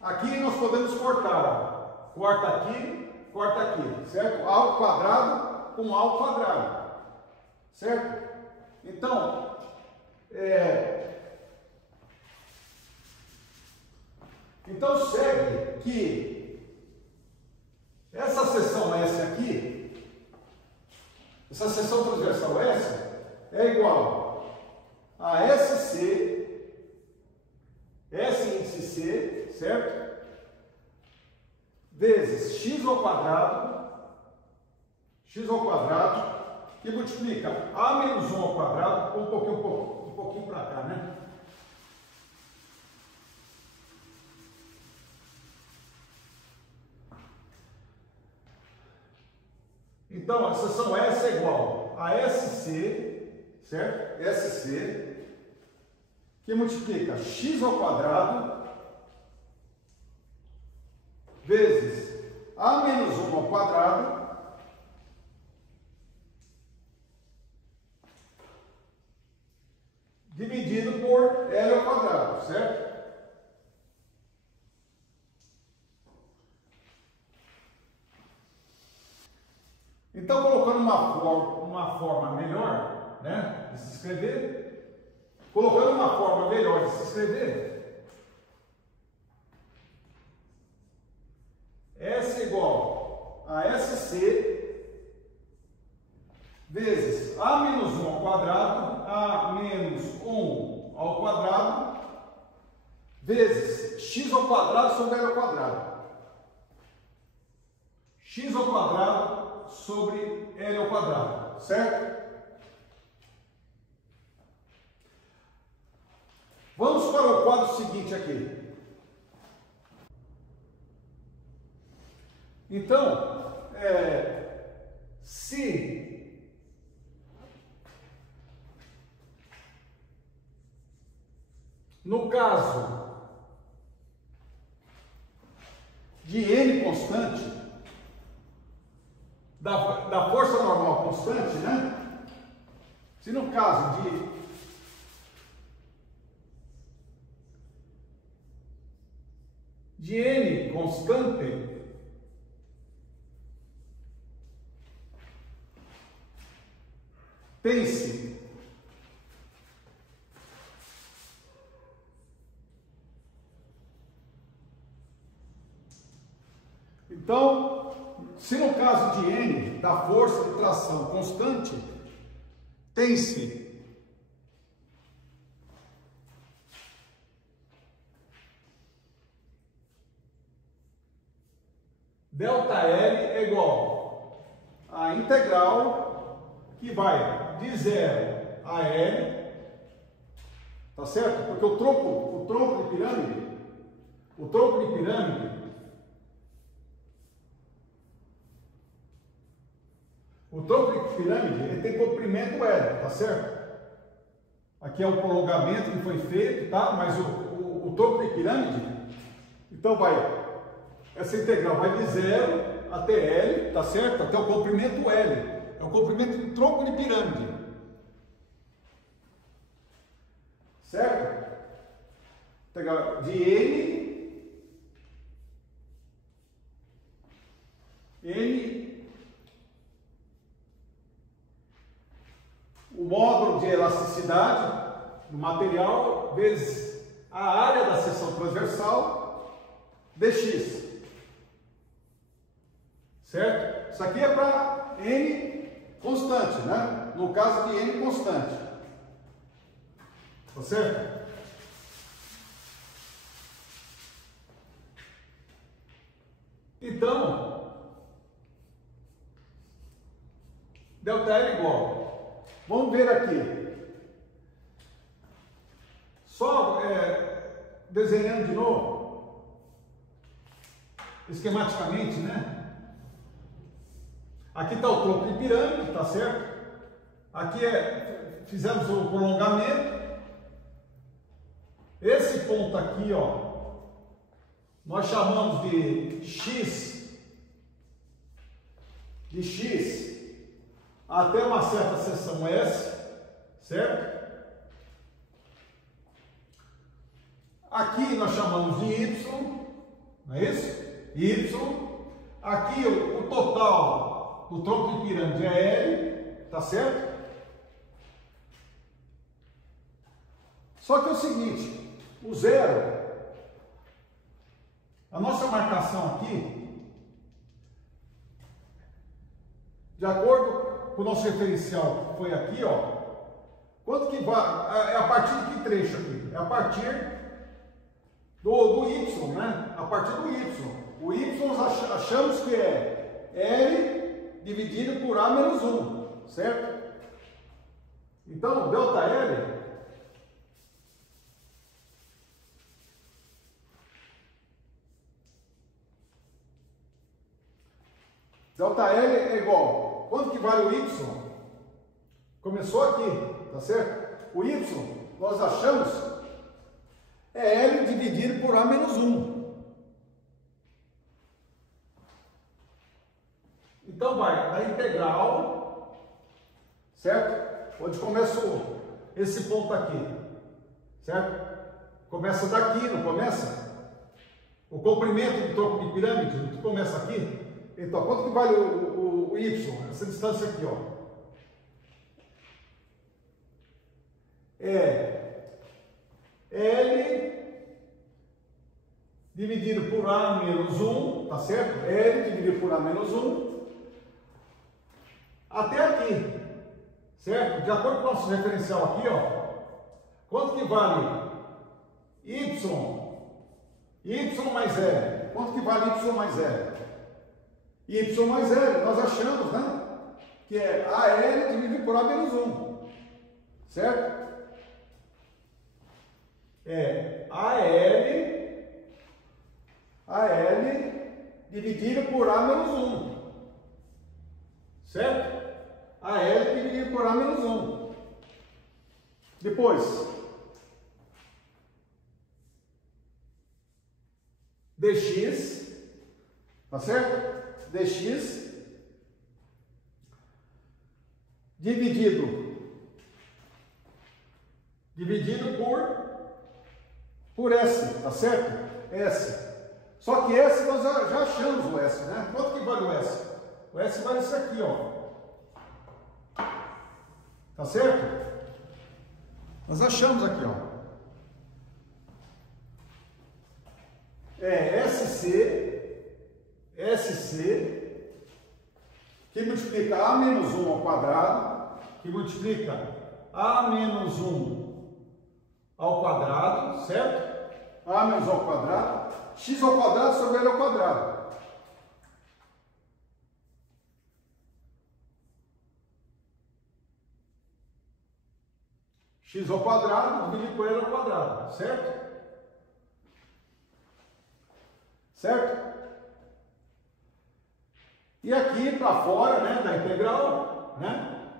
Aqui nós podemos cortar, ó. Corta aqui, certo? A ao quadrado com A ao quadrado, certo? Então, segue que essa seção S aqui, essa seção transversal S, é igual a SC, S índice C, certo? Vezes x ao quadrado, que multiplica a menos 1 ao quadrado, um pouquinho para cá, né? Então, a seção S é igual a SC, certo? SC, que multiplica x ao quadrado vezes a menos 1 ao quadrado dividido por L ao quadrado, certo? Então, colocando uma forma melhor, né, de se escrever, S é igual a SC vezes A menos 1 ao quadrado, A menos 1 ao quadrado, vezes x ao quadrado sobre L ao quadrado. X ao quadrado sobre L ao quadrado, certo? Vamos para o quadro seguinte aqui. Então, se no caso de N constante, da força normal constante, né? Se no caso de N constante tem-se então, se no caso de N, da força de tração constante, tem-se delta L é igual a integral que vai de 0 a L, tá certo? Porque o tronco de pirâmide, ele tem comprimento L, tá certo? Aqui é o prolongamento que foi feito, tá? Mas o tronco de pirâmide, então essa integral vai de 0 até L, tá certo? Até o comprimento L. É o comprimento do tronco de pirâmide. Certo? Integral de N, o módulo de elasticidade do material vezes a área da seção transversal dx. Certo? Isso aqui é para N constante, né? No caso de N constante. Tá certo? Então, delta L igual. Vamos ver aqui. Só desenhando de novo, esquematicamente, né? Aqui está o tronco de pirâmide, tá certo? Aqui fizemos o prolongamento. Esse ponto aqui, ó, nós chamamos de X até uma certa seção S, certo? Aqui nós chamamos de Y, não é isso? Y. Aqui o total do tronco de pirâmide é L, tá certo? Só que é o seguinte, o zero, a nossa marcação aqui, de acordo com o nosso referencial que foi aqui, ó, quanto que vai, é a partir de que trecho aqui? É a partir do Y, né? A partir do Y. O Y nós achamos que é L dividido por A menos 1, certo? Então, delta L é igual, quanto que vale o Y? Começou aqui, tá certo? O Y, nós achamos, é L dividido por A menos 1. Então vai da integral, certo? Onde começa esse ponto aqui, certo? Começa daqui, não começa? O comprimento do tronco de pirâmide, que começa aqui. Então, quanto que vale o Y? Essa distância aqui, ó. É L dividido por A menos 1, tá certo? L dividido por A menos 1. Até aqui, certo? De acordo com o nosso referencial aqui, ó, quanto que vale Y mais L? Quanto que vale Y mais L? Y mais L, nós achamos, né? Que é AL dividido por A menos 1, certo? É AL dividido por A menos 1, certo? AL dividido por A menos 1. Depois, dx, tá certo? Dx dividido por S, tá certo? S. Só que S nós já achamos o S, né? Quanto que vale o S? O S vale isso aqui, ó. Tá certo? Nós achamos aqui, ó. É SC, que multiplica A menos 1 ao quadrado, que multiplica A menos 1 ao quadrado, certo? A menos 1 ao quadrado, x ao quadrado sobre L ao quadrado. X ao quadrado dividido por L ao quadrado, certo? Certo? E aqui para fora, né, da integral, né,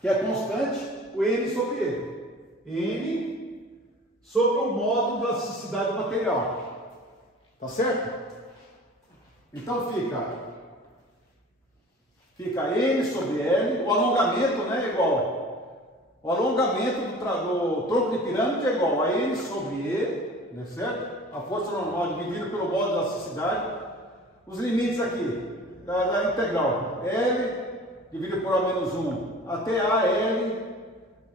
que é constante, o N sobre E. N sobre o módulo da elasticidade do material. Tá certo? Então fica N sobre L, o alongamento, né, é igual. O alongamento do tronco de pirâmide é igual a N sobre E, né, certo? A força normal dividida pelo módulo da elasticidade. Os limites aqui da integral, L dividido por A menos 1 até AL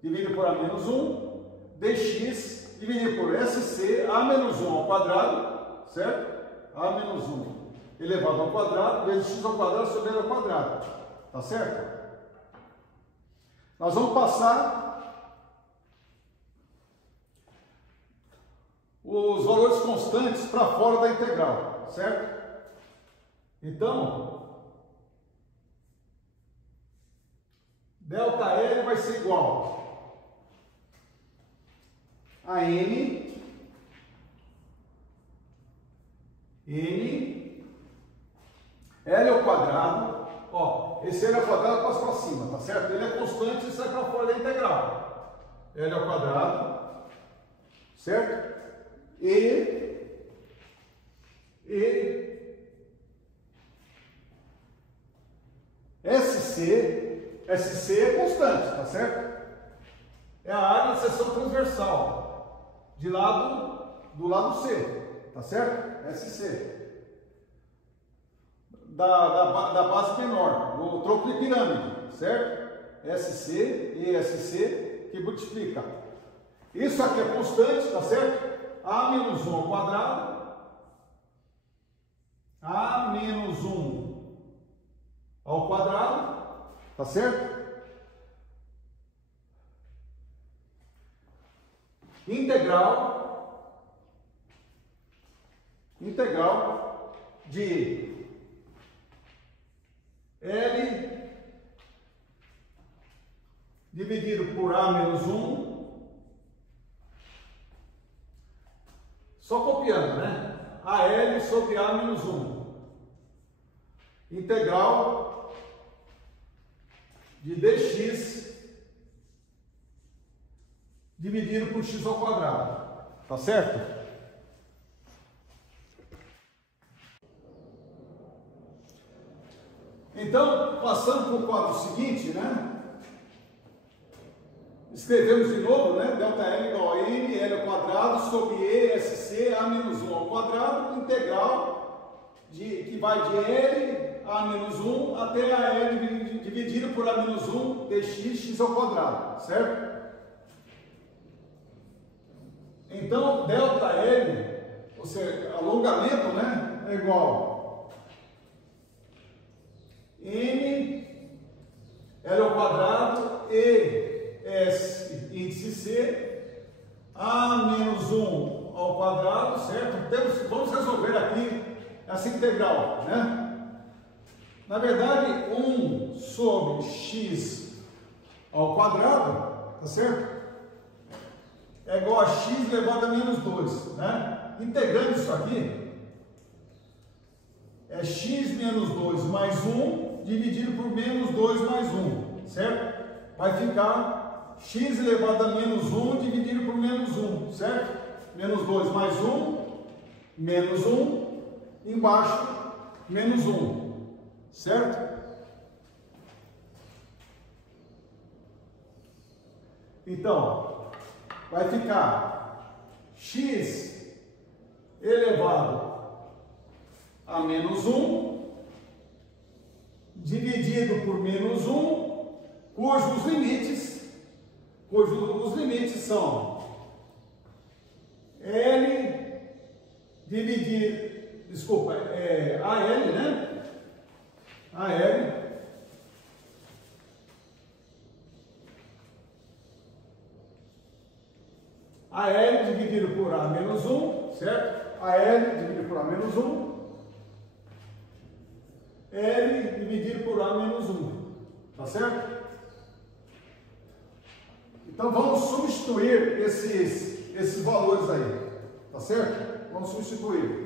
dividido por A menos 1, dx dividido por SC, A menos 1 ao quadrado, certo? A menos 1 elevado ao quadrado, vezes x ao quadrado sobre L ao quadrado, tá certo? Nós vamos passar os valores constantes para fora da integral, certo? Então, delta L vai ser igual a N L ao quadrado, ó, esse L ao quadrado passa para cima, tá certo? Ele é constante e sai para fora da integral. L ao quadrado, certo? SC é constante, tá certo? É a área de seção transversal do lado C, tá certo? SC. Da base menor, do tronco de pirâmide, certo? SC e SC que multiplica. Isso aqui é constante, tá certo? A menos 1 ao quadrado. A menos 1 ao quadrado, tá certo? Integral de L dividido por A menos 1, só copiando, né? AL sobre A menos 1, integral de dx dividido por x ao quadrado, tá certo? Então, passando para o quadro seguinte, né? Escrevemos de novo, né? Delta L igual a N, L ao quadrado, sobre E, SC, A menos 1 ao quadrado, integral que vai de L, A menos 1, até a L dividido por A menos 1, dx, x ao quadrado, certo? Então, delta L, ou seja, alongamento, né? É igual N, L ao quadrado, E, S, índice C, A menos 1 ao quadrado, certo? Vamos resolver aqui essa integral, né? Na verdade, 1 sobre x ao quadrado, tá certo? É igual a x elevado a menos 2, né? Integrando isso aqui, é x menos 2 mais 1 dividido por menos 2 mais 1, certo? Vai ficar x elevado a menos 1 dividido por menos 1, certo? Menos 2 mais 1, menos 1, embaixo, menos 1, certo? Então, vai ficar x elevado a menos 1, dividido por menos 1, cujos limites são L dividido, desculpa, AL, né? AL dividido por A menos 1, certo? AL dividido por A menos 1, L dividido por A menos 1, tá certo? Então vamos substituir esses valores aí, tá certo? Vamos substituir.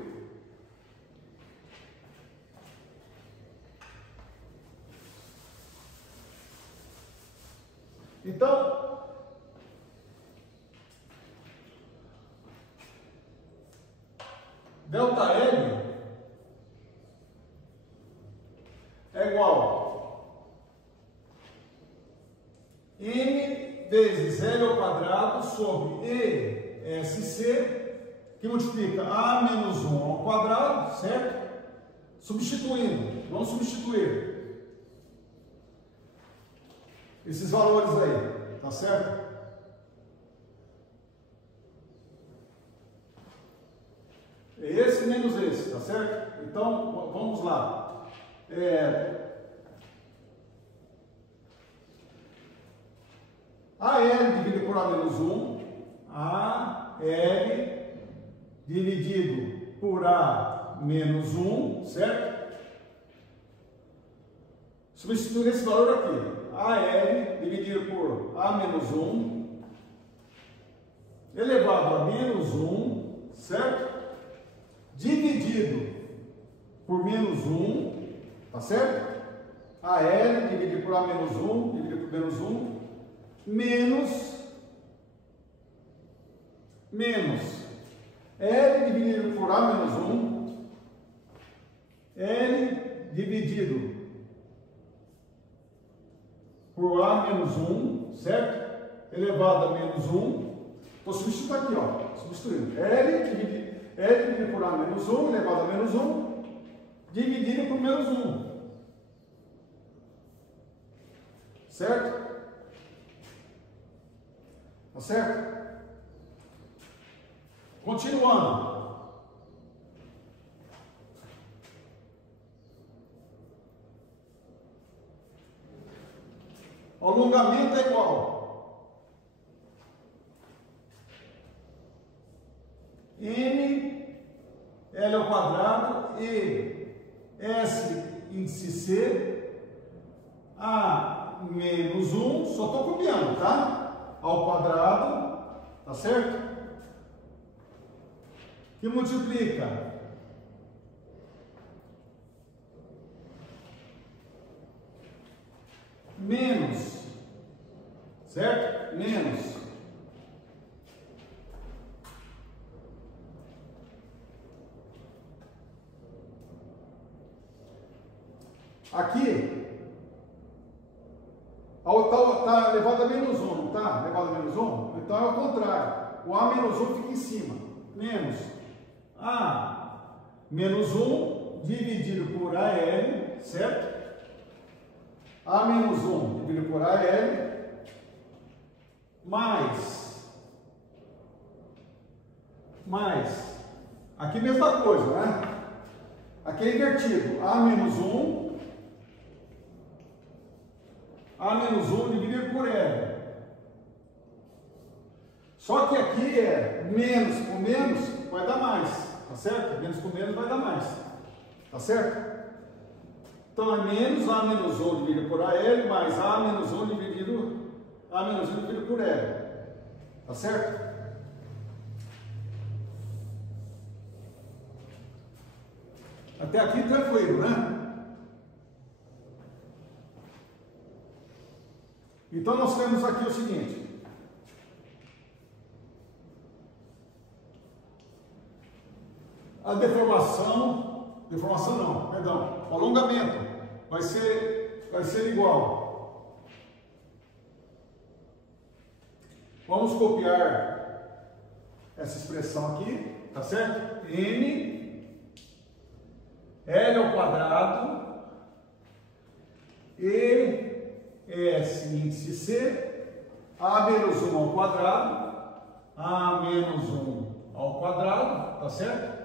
Então, delta L é igual a M vezes L ao quadrado sobre ESC, que multiplica A menos 1 ao quadrado, certo? Substituindo, vamos substituir esses valores aí, tá certo? Esse menos esse, tá certo? Então, vamos lá. AL dividido por A menos 1, AL dividido por A menos 1, certo? Substituir esse valor aqui. AL dividido por A menos 1 elevado a menos 1, certo? Dividido por menos 1, tá certo? AL dividido por A menos 1, dividido por menos 1, menos L dividido por A menos 1, L dividido por A menos 1, certo? Elevado a menos 1. Vou substituir aqui, ó. Substituindo. L dividido por A menos 1, elevado a menos 1, dividido por menos 1. Certo? Tá certo? Continuando. O alongamento é igual M L ao quadrado e S índice C A menos 1, só estou copiando, tá? Ao quadrado, tá certo? Que multiplica menos, certo? Menos aqui está elevado a menos 1, não está? Elevado a menos 1? Então é o contrário. O A menos 1 fica em cima. Menos A menos 1 dividido por AL, certo? A menos 1 dividido por AL mais aqui mesma coisa, né? Aqui é invertido. A menos 1 dividido por L. Só que aqui é menos com menos vai dar mais, tá certo? Menos com menos vai dar mais, tá certo? Então é menos A menos 1 dividido por AL mais A menos 1 dividido por L, tá certo? Até aqui tranquilo, né? Então nós temos aqui o seguinte: a deformação não, perdão, o alongamento vai ser igual. Vamos copiar essa expressão aqui, tá certo? N L ao quadrado e S índice C, A menos 1 ao quadrado, A menos 1 ao quadrado, tá certo?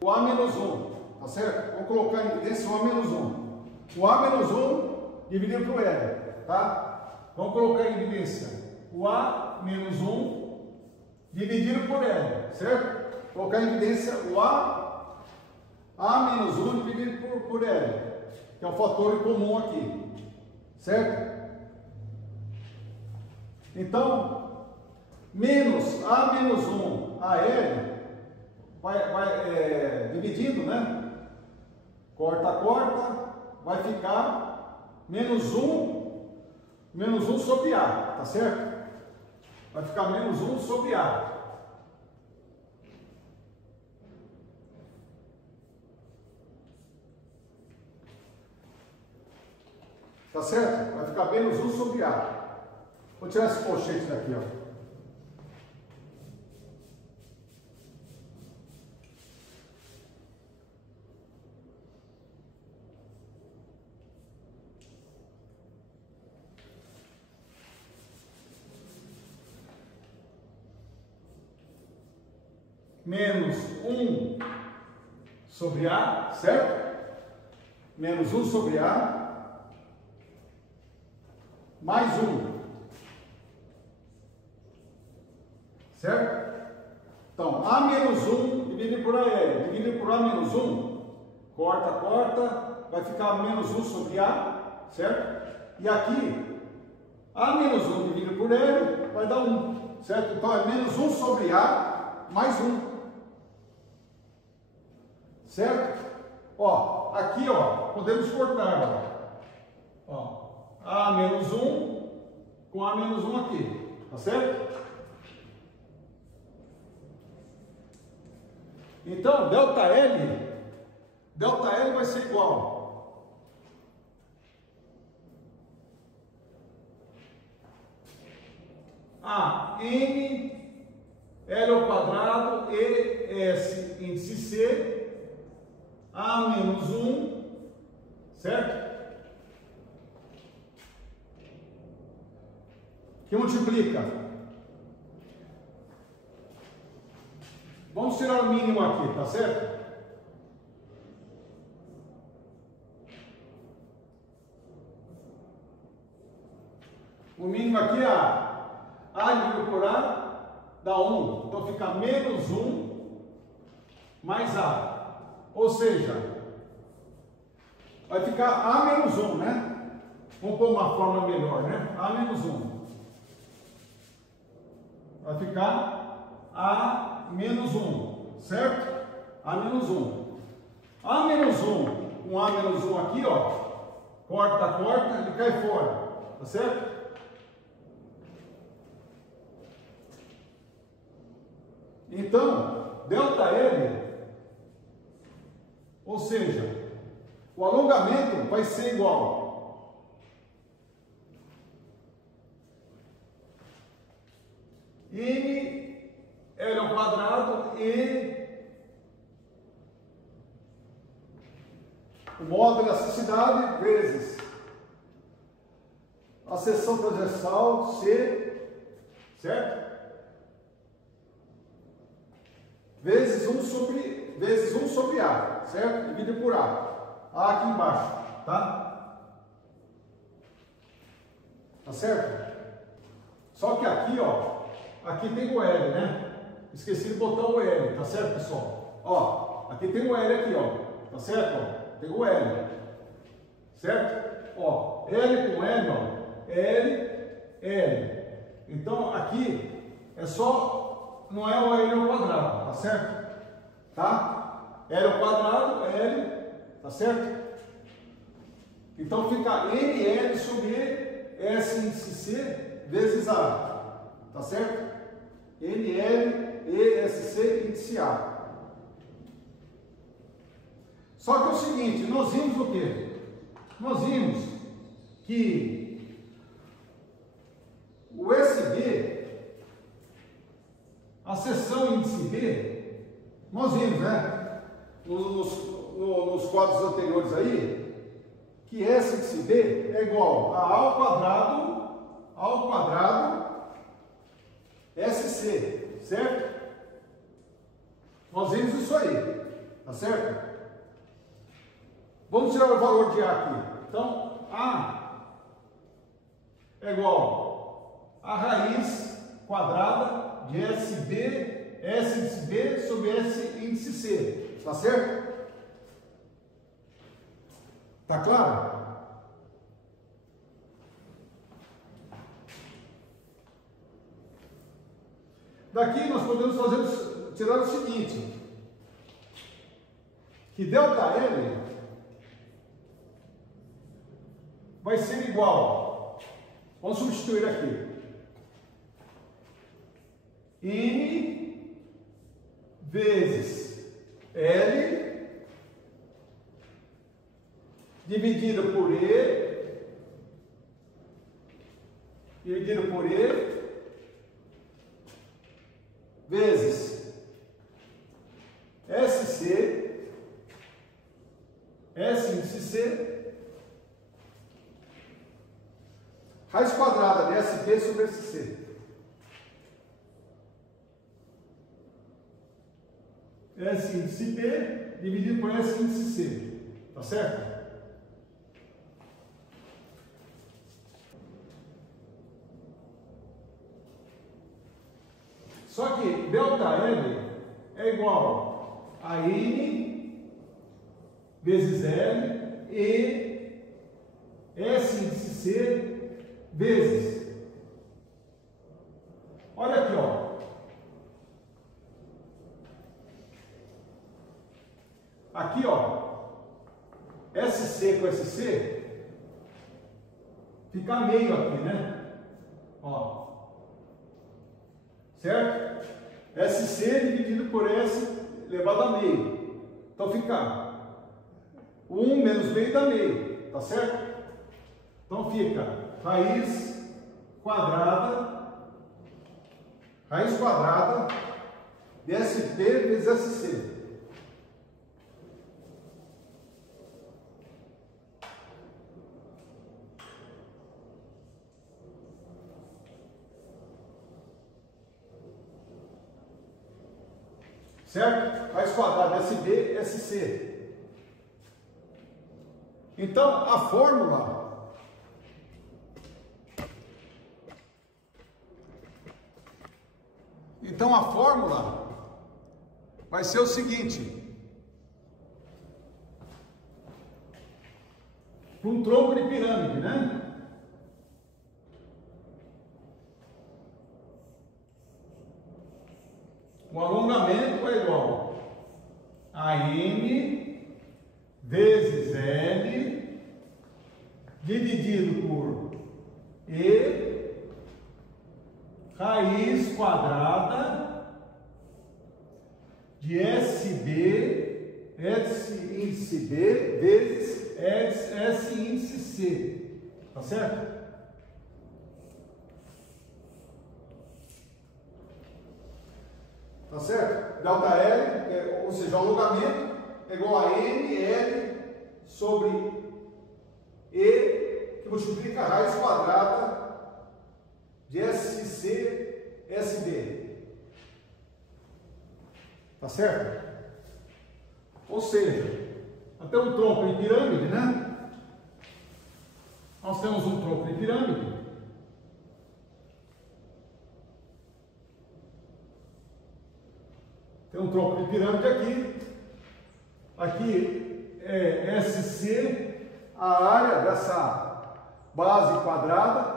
O A menos 1, tá certo? Vamos colocar em evidência o A menos 1. O A menos 1 dividido por L, tá? Vamos colocar em evidência o A menos 1 dividido por L, certo? Colocar em evidência o A menos 1 dividido por L, que é o fator comum aqui, certo? Então, menos A menos 1 a L, vai dividindo, né? Corta, vai ficar menos 1 sobre A, tá certo? Vai ficar menos 1 sobre A. Tá certo? Vai ficar menos 1 sobre A. Vou tirar esse colchete daqui, ó. Menos 1 sobre A, certo? Menos 1 sobre A, mais 1, certo? Então, A menos 1 dividido por AL, dividido por A menos 1, corta, vai ficar menos 1 sobre A, certo? E aqui, A menos 1 dividido por L vai dar 1, certo? Então, é menos 1 sobre A mais 1. Certo? Ó, aqui, ó, podemos cortar, ó, A menos 1 com A menos 1 aqui, tá certo? Então, delta L vai ser igual a N L ao quadrado e S índice C A menos 1, certo? Que multiplica. Vamos tirar o mínimo aqui, tá certo? O mínimo aqui é A. A dividido por A dá 1. Então fica menos 1 mais A. Ou seja, vai ficar A menos 1, né? Vamos pôr uma forma melhor, né? A menos 1. Vai ficar A menos 1, certo? A menos 1. A menos 1 com A menos 1 aqui, ó. Corta, ele cai fora. Tá certo? Então, delta L, ou seja, o alongamento vai ser igual N L ao quadrado e o módulo de elasticidade vezes a seção transversal C, certo? Vezes 1 sobre A, certo? Dividido por A. A aqui embaixo, tá? Tá certo? Só que aqui, ó, aqui tem o L, né? Esqueci de botar o L, tá certo, pessoal? Ó, aqui tem o L aqui, ó. Tá certo? Ó, tem o L. Certo? Ó, L com L, ó. L. Então, aqui é só, não é o L ao quadrado, tá certo? Tá? L ao quadrado, L, tá certo? Então fica NL sobre S índice C vezes A, tá certo? NL ESC índice A. Só que é o seguinte, nós vimos o quê? Nós vimos que o SB, a seção índice B, nós vimos, né? nos quadros anteriores aí, que S índice B é igual a ao quadrado SC, certo? Nós vimos isso aí, tá certo? Vamos tirar o valor de A aqui. Então, A é igual a raiz quadrada de SB, S índice B sobre S índice C, tá certo? Tá claro? Daqui nós podemos tirar o seguinte, que ΔL vai ser igual, vamos substituir aqui, N vezes L dividido por E vezes SC, S índice C, raiz quadrada de SP sobre SC. S índice B dividido por S índice C. Tá certo? Só que ΔL é igual a N vezes L e S índice C vezes. Olha aqui, ó. Aqui, ó. SC com SC fica meio aqui, né? Ó. Certo? SC dividido por S elevado a meio. Então fica 1 menos meio dá meio. Tá certo? Então fica raiz quadrada de SP vezes SC. Certo? Raiz quadrada SB, SC. Então, a fórmula vai ser o seguinte. Para um tronco de pirâmide, né? O alongamento é igual a N vezes L dividido por E raiz quadrada de SB, S índice B vezes S índice C. Tá certo? Tá certo? ΔL, ou seja, o alongamento é igual a NL sobre E, que multiplica a raiz quadrada de SC, SB. Tá certo? Ou seja, até um tronco de pirâmide, né? Nós temos um tronco de pirâmide. Tem um tronco de pirâmide aqui. Aqui é SC, a área dessa base quadrada.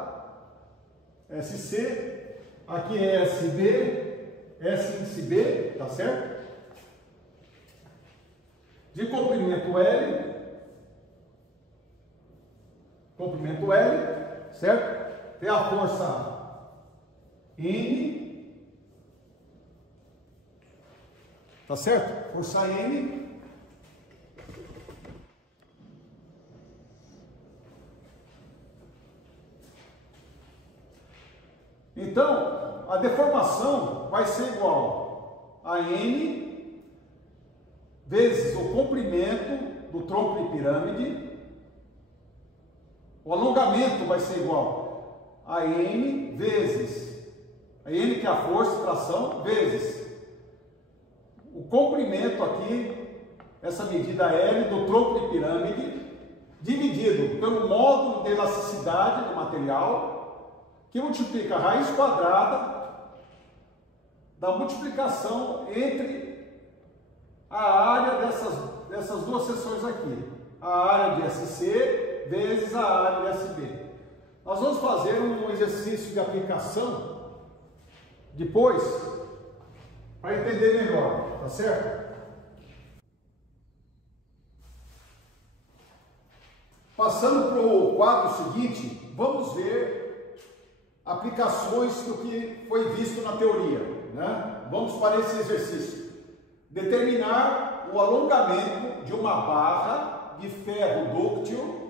SC. Aqui é SB, S índice B, tá certo? De comprimento L. Comprimento L, certo? Tem a força N. Tá certo? Força N. Então, a deformação vai ser igual a N vezes o comprimento do tronco de pirâmide. O alongamento vai ser igual a N vezes a N, que é a força de tração, vezes o comprimento aqui, essa medida L do tronco de pirâmide, dividido pelo módulo de elasticidade do material, que multiplica a raiz quadrada da multiplicação entre a área dessas duas seções aqui, a área de SC vezes a área de SB. Nós vamos fazer um exercício de aplicação depois, para entender melhor, tá certo? Passando para o quadro seguinte, vamos ver aplicações do que foi visto na teoria, né? Vamos para esse exercício. Determinar o alongamento de uma barra de ferro dúctil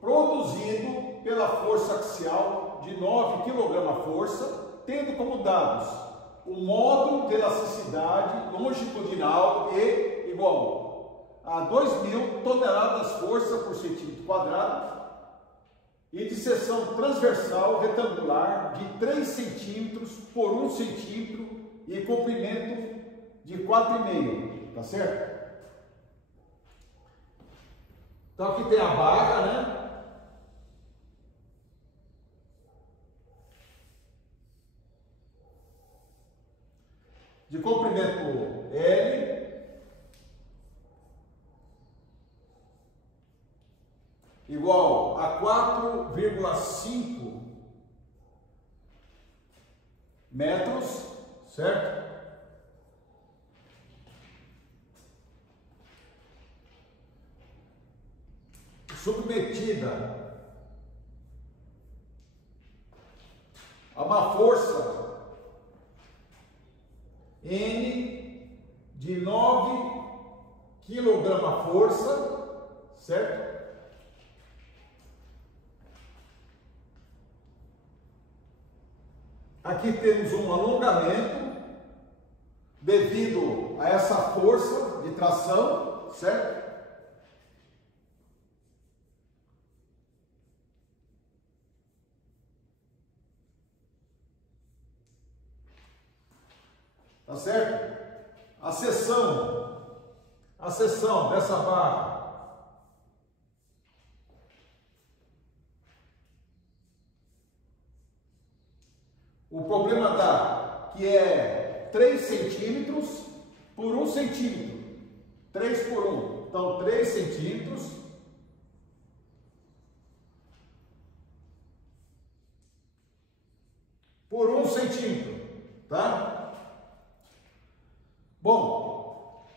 produzido pela força axial de 9 kg força, tendo como dados o módulo de elasticidade longitudinal E igual a 2.000 toneladas força por centímetro quadrado e de seção transversal retangular de 3 centímetros por 1 centímetro e comprimento de 4,5, tá certo? Então aqui tem a barra, né? De comprimento L igual a 4,5 metros, certo? Submetida a uma força N de 9 kg força, certo? Aqui temos um alongamento devido a essa força de tração, certo? Tá certo? A seção dessa barra o problema dá que é 3 centímetros por 1 centímetro, 3 por 1, então 3 centímetros por 1 centímetro, tá? Bom,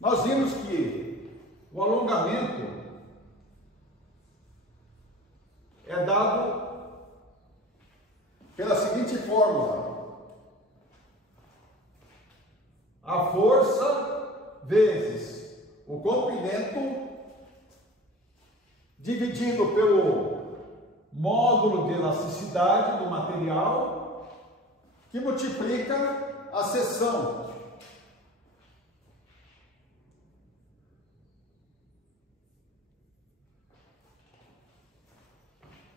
nós vimos que o alongamento é dado pela seguinte fórmula: a força vezes o comprimento dividido pelo módulo de elasticidade do material, que multiplica a seção.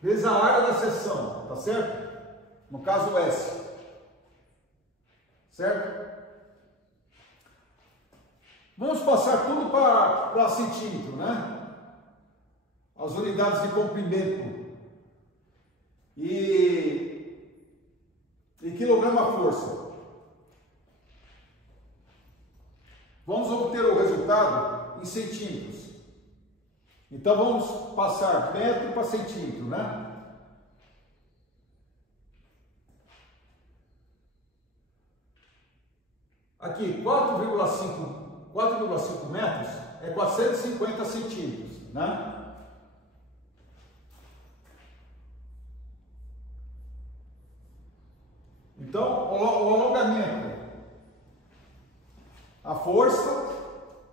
Vezes a área da seção, tá certo? No caso S, certo? Vamos passar tudo para centímetro, né? As unidades de comprimento e quilograma-força. Vamos obter o resultado em centímetros. Então vamos passar metro para centímetro, né? Aqui 4,5 metros é 450 centímetros, né? Então, o alongamento, a força,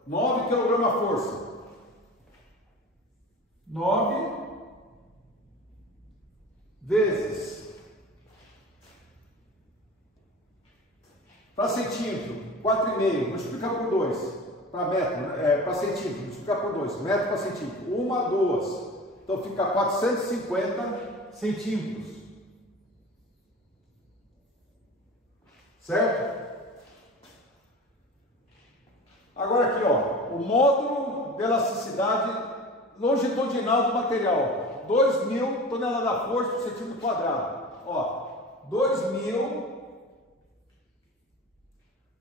9 kg força, 9 vezes para centímetro, 4,5, multiplicar por 2, para metro, para centímetro, multiplicar por 2, metro para centímetro, 1, 2, então fica 450 centímetros, certo? Agora aqui, ó, o módulo de elasticidade longitudinal do material, 2.000 toneladas-força por centímetro quadrado, ó, 2.000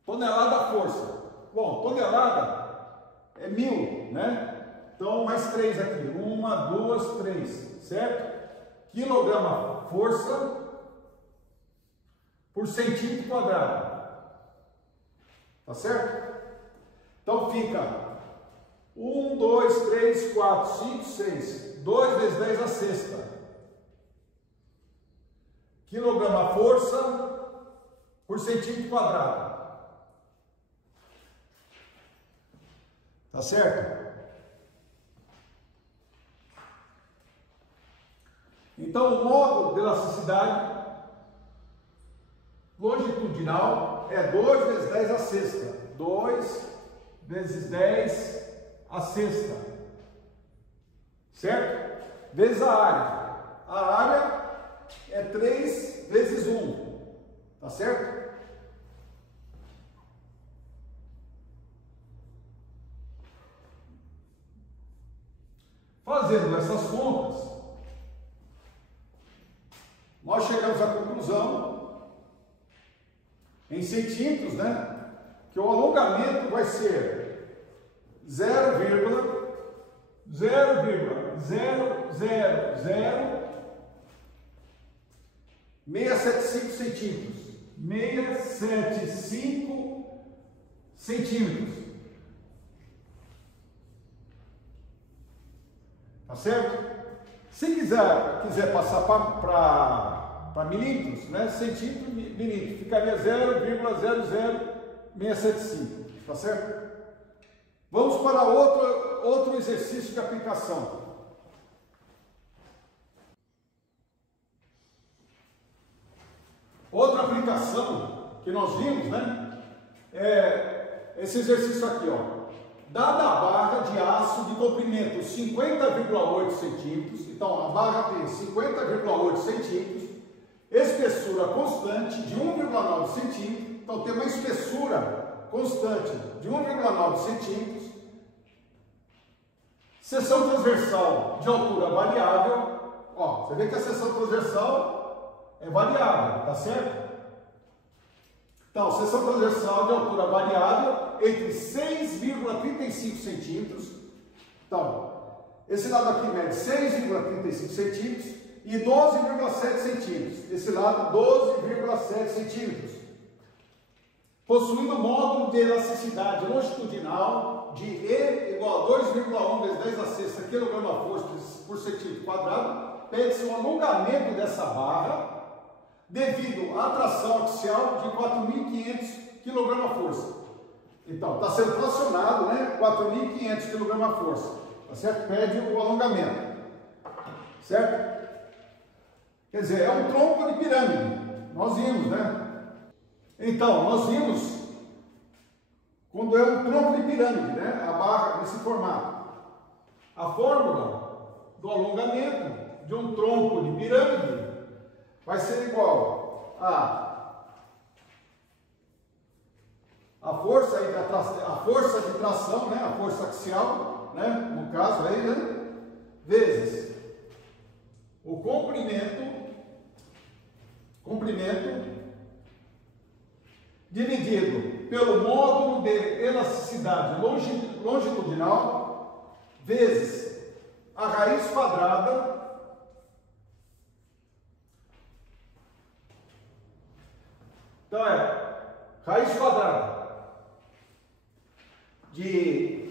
tonelada-força. Bom, tonelada é 1.000, né? Então, mais 3 aqui. 1, 2, 3, certo? Quilograma-força por centímetro quadrado. Tá certo? Então, fica 1, 2, 3, 4, 5, 6. 2 vezes 10 a sexta. Quilograma-força por centímetro quadrado. Tá certo? Então, o módulo de elasticidade longitudinal é 2 vezes 10 a sexta. 2 vezes 10 a sexta. Certo? Vezes a área. A área é 3 vezes 1. Tá certo? Fazendo essas contas, nós chegamos à conclusão, em centímetros, né, que o alongamento vai ser 0,0000675 centímetros. 675 centímetros. Tá certo? Se quiser passar para milímetros, né? Centímetro, milímetro, ficaria 0,00675. Tá certo? Vamos para outro exercício de aplicação. Outra aplicação que nós vimos, né? É esse exercício aqui, ó. Dada a barra de aço de comprimento 50,8 centímetros, então a barra tem 50,8 centímetros, espessura constante de 1,9 centímetros, então tem uma espessura constante de 1,9 centímetros, seção transversal de altura variável, ó, você vê que a seção transversal é variável, tá certo? Então, seção transversal de altura variável entre 6,35 centímetros. Então, esse lado aqui mede 6,35 centímetros e 12,7 centímetros. Esse lado, 12,7 centímetros. Possuindo módulo de elasticidade longitudinal de E igual a 2,1 vezes 10 a sexta kgf por centímetro quadrado, pede-se um alongamento dessa barra devido à tração axial de 4.500 kgf. Então, está sendo fracionado, né? 4.500 kgf. Tá certo? Pede o alongamento. Certo? Quer dizer, é um tronco de pirâmide. Nós vimos, né? Então, nós vimos quando é um tronco de pirâmide, né? A barra nesse formato. A fórmula do alongamento de um tronco de pirâmide vai ser igual a força de tração, né, a força axial, né, no caso aí, né, vezes o comprimento dividido pelo módulo de elasticidade longitudinal vezes a raiz quadrada então raiz quadrada de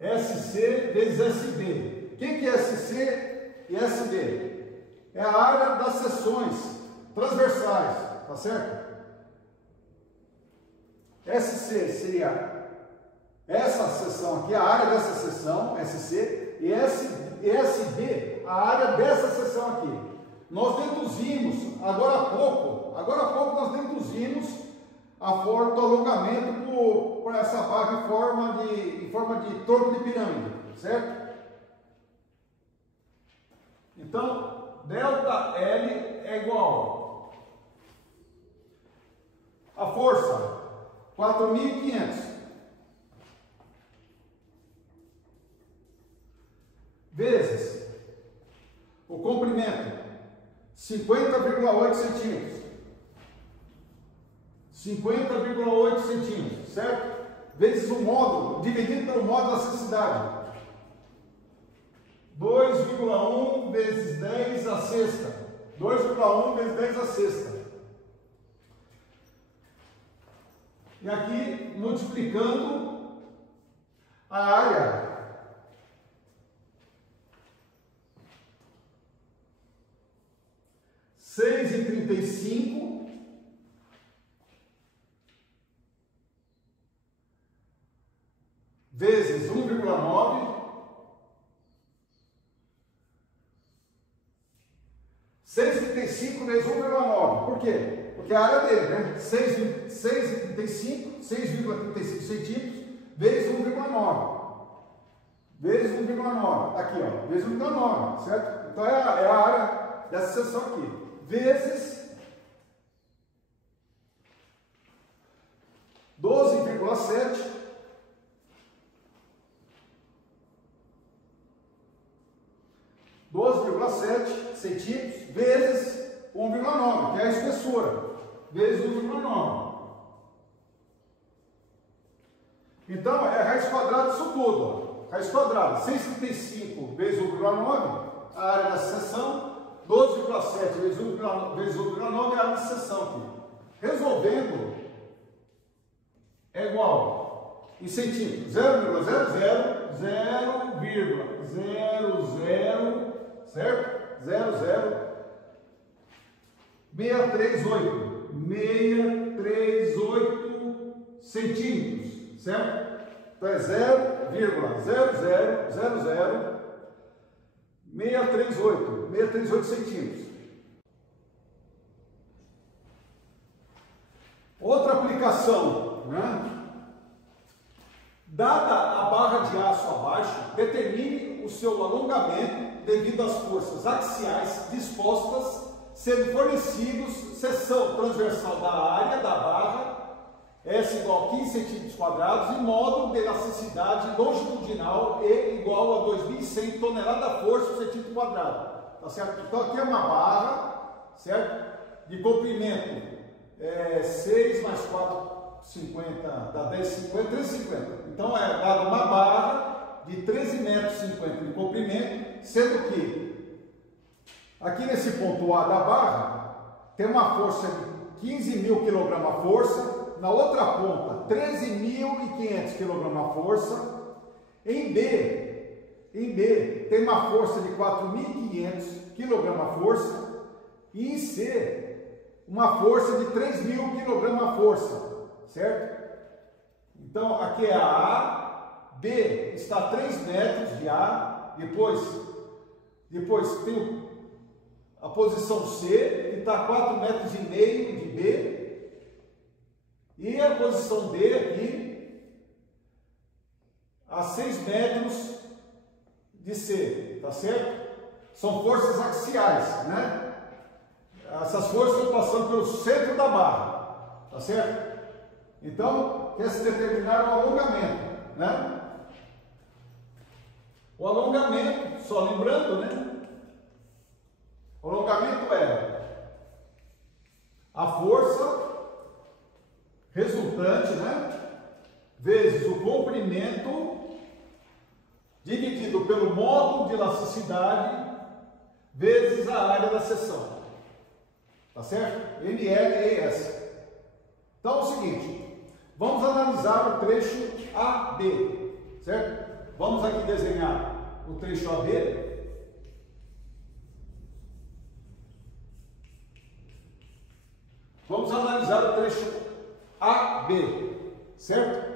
SC vezes SB. O que é SC e SB? É a área das seções transversais, tá certo? SC seria essa seção aqui, a área dessa seção, SC, e SB, a área dessa seção aqui. nós deduzimos, agora há pouco nós deduzimos a forma do alongamento por essa barra em forma de tronco de pirâmide, certo? Então, delta L é igual a força 4.500 vezes o comprimento 50,8 centímetros. 50,8 centímetros, certo? Vezes o módulo, dividido pelo módulo da necessidade. 2,1 vezes 10 à sexta. 2,1 vezes 10 à sexta. E aqui, multiplicando a área. R$ 6,35 vezes 1,9 6,35 vezes 1,9. Por quê? Porque a área dele, né? 6,35 centímetros vezes 1,9. Vezes 1,9. Aqui, ó. Vezes 1,9, certo? Então é a área dessa seção aqui. Vezes 12,7 centímetros vezes 1,9, que é a espessura, vezes 1,9. Então, é raiz quadrada disso tudo. Ó. Raiz quadrada, 6,35 vezes 1,9, a área da seção, 12,7 vezes 1,9 é a área da seção aqui. Resolvendo, é igual, em centímetros, 0,00, certo? 638 centímetros, certo? Então é 0,0000638 centímetros. Outra aplicação, né? Dada a barra de aço abaixo, determine o seu alongamento devido às forças axiais dispostas, sendo fornecidos seção transversal da área da barra, S igual a 15 centímetros quadrados, e módulo de elasticidade longitudinal E igual a 2.100 toneladas-força por centímetro quadrado. Tá certo? Então aqui é uma barra, certo? De comprimento 6 mais 4,50 dá 10,50, 13,50. Então é dada uma barra de 13,50 metros de comprimento, sendo que aqui nesse ponto A da barra tem uma força de 15.000 kg a força, na outra ponta 13.500 kg a força, em B tem uma força de 4.500 kg a força, e em C uma força de 3.000 kg a força, certo? Então aqui é a A, B está a 3 metros de A, depois tem a posição C, que está a 4,5 metros de B, e a posição D aqui a 6 metros de C, tá certo? São forças axiais, né? Essas forças estão passando pelo centro da barra, tá certo? Então, quer se determinar o alongamento, né? O alongamento, só lembrando, né? O alongamento é a força resultante, né? Vezes o comprimento dividido pelo módulo de elasticidade vezes a área da seção. Tá certo? MLES. Então é o seguinte, vamos analisar o trecho AB, certo? Vamos aqui desenhar o trecho AB. Vamos analisar o trecho AB, certo?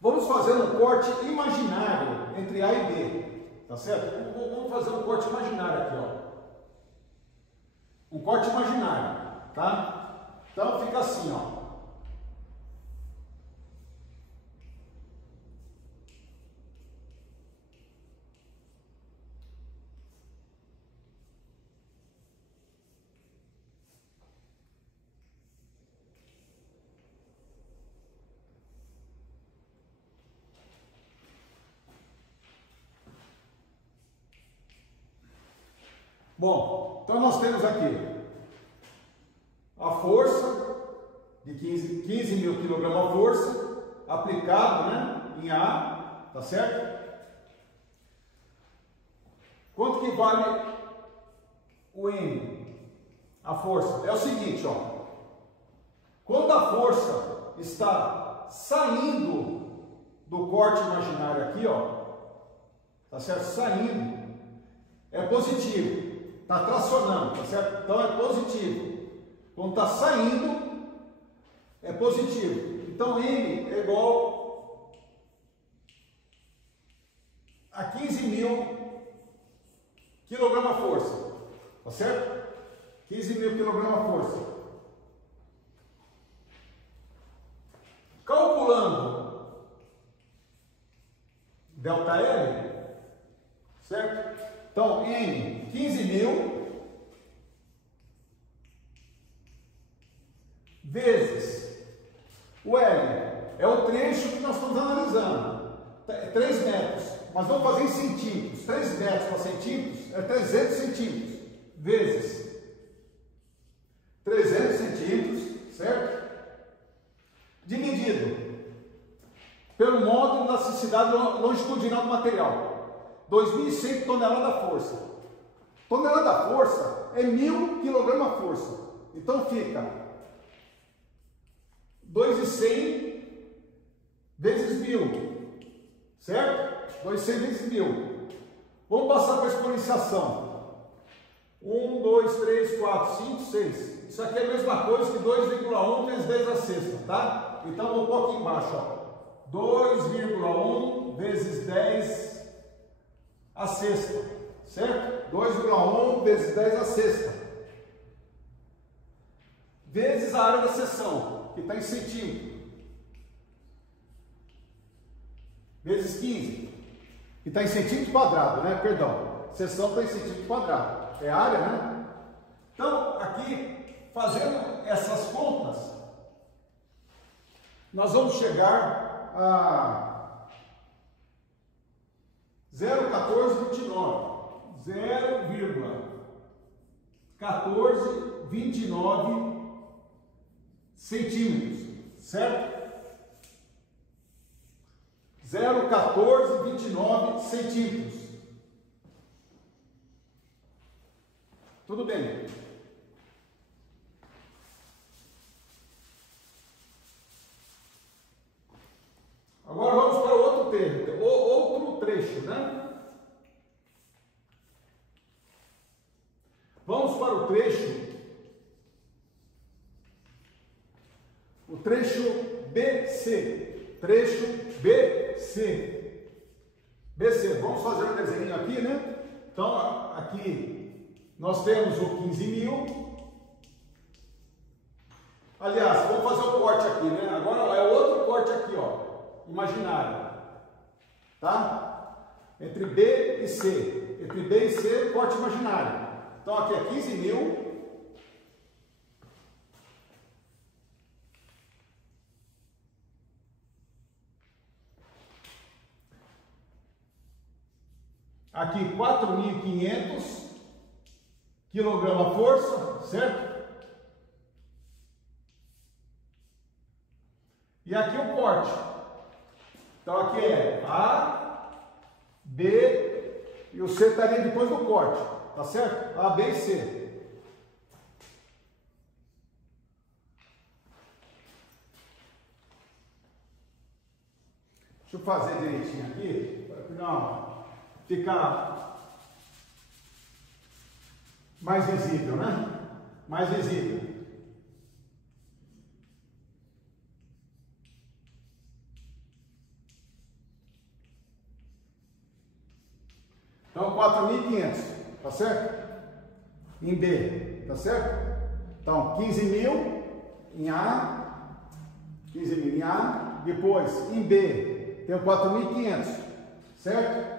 Vamos fazer um corte imaginário entre A e B, tá certo? Vamos fazer um corte imaginário aqui, ó. Um corte imaginário, tá? Então fica assim, ó. Bom, então nós temos aqui a força de 15 mil kg força aplicado, né, em A, tá certo? Quanto que vale o M? A força. É o seguinte, ó. Quando a força está saindo do corte imaginário aqui, ó, tá certo? Saindo, é positivo. Está tracionando, tá certo? Então é positivo. Quando está saindo, é positivo. Então M é igual a 15 mil kg força, tá certo? 15 mil kg força. Calculando ΔL, certo? Então, N, 15 mil, vezes o L, é o trecho que nós estamos analisando, 3 metros, mas vamos fazer em centímetros, 3 metros para centímetros, é 300 centímetros, vezes 300 centímetros, certo? Dividido pelo módulo da necessidade longitudinal do material. 2.100 toneladas força. Tonelada força é 1.000 kg força. Então fica 2.100 vezes 1.000. Certo? 2.100 vezes 1.000. Vamos passar para a exponenciação. 1, 2, 3, 4, 5, 6. Isso aqui é a mesma coisa que 2,1 vezes 10 a sexta, tá? Então vou pôr aqui embaixo, ó. 2,1 vezes 10 a sexta, certo? 2,1 vezes 10 a sexta, vezes a área da seção, que está em centímetro, vezes 15, que está em centímetro quadrado, né? Perdão, seção está em centímetro quadrado, é área, né? Então, aqui, fazendo essas contas, nós vamos chegar a 0,1429 centímetros, certo? 0,1429 centímetros. Tudo bem. Agora vamos para outro trecho, né? Vamos para o trecho BC, BC, vamos fazer um desenho aqui, né? Então, aqui nós temos o 15 mil, aliás, vamos fazer o corte aqui, né? Agora ó, é outro corte aqui, ó, imaginário, tá? Entre B e C, corte imaginário. Então aqui é 15 mil, aqui 4.500 kg força, certo? E aqui o corte. Então aqui é A, B e o C estaria depois do corte, tá certo? A, B e C. Deixa eu fazer direitinho aqui, para não ficar mais visível, né? Mais visível. Então, 4.500, tá certo? Em B, tá certo? Então, 15.000 em A, 15.000 em A, depois em B, tem 4.500, certo?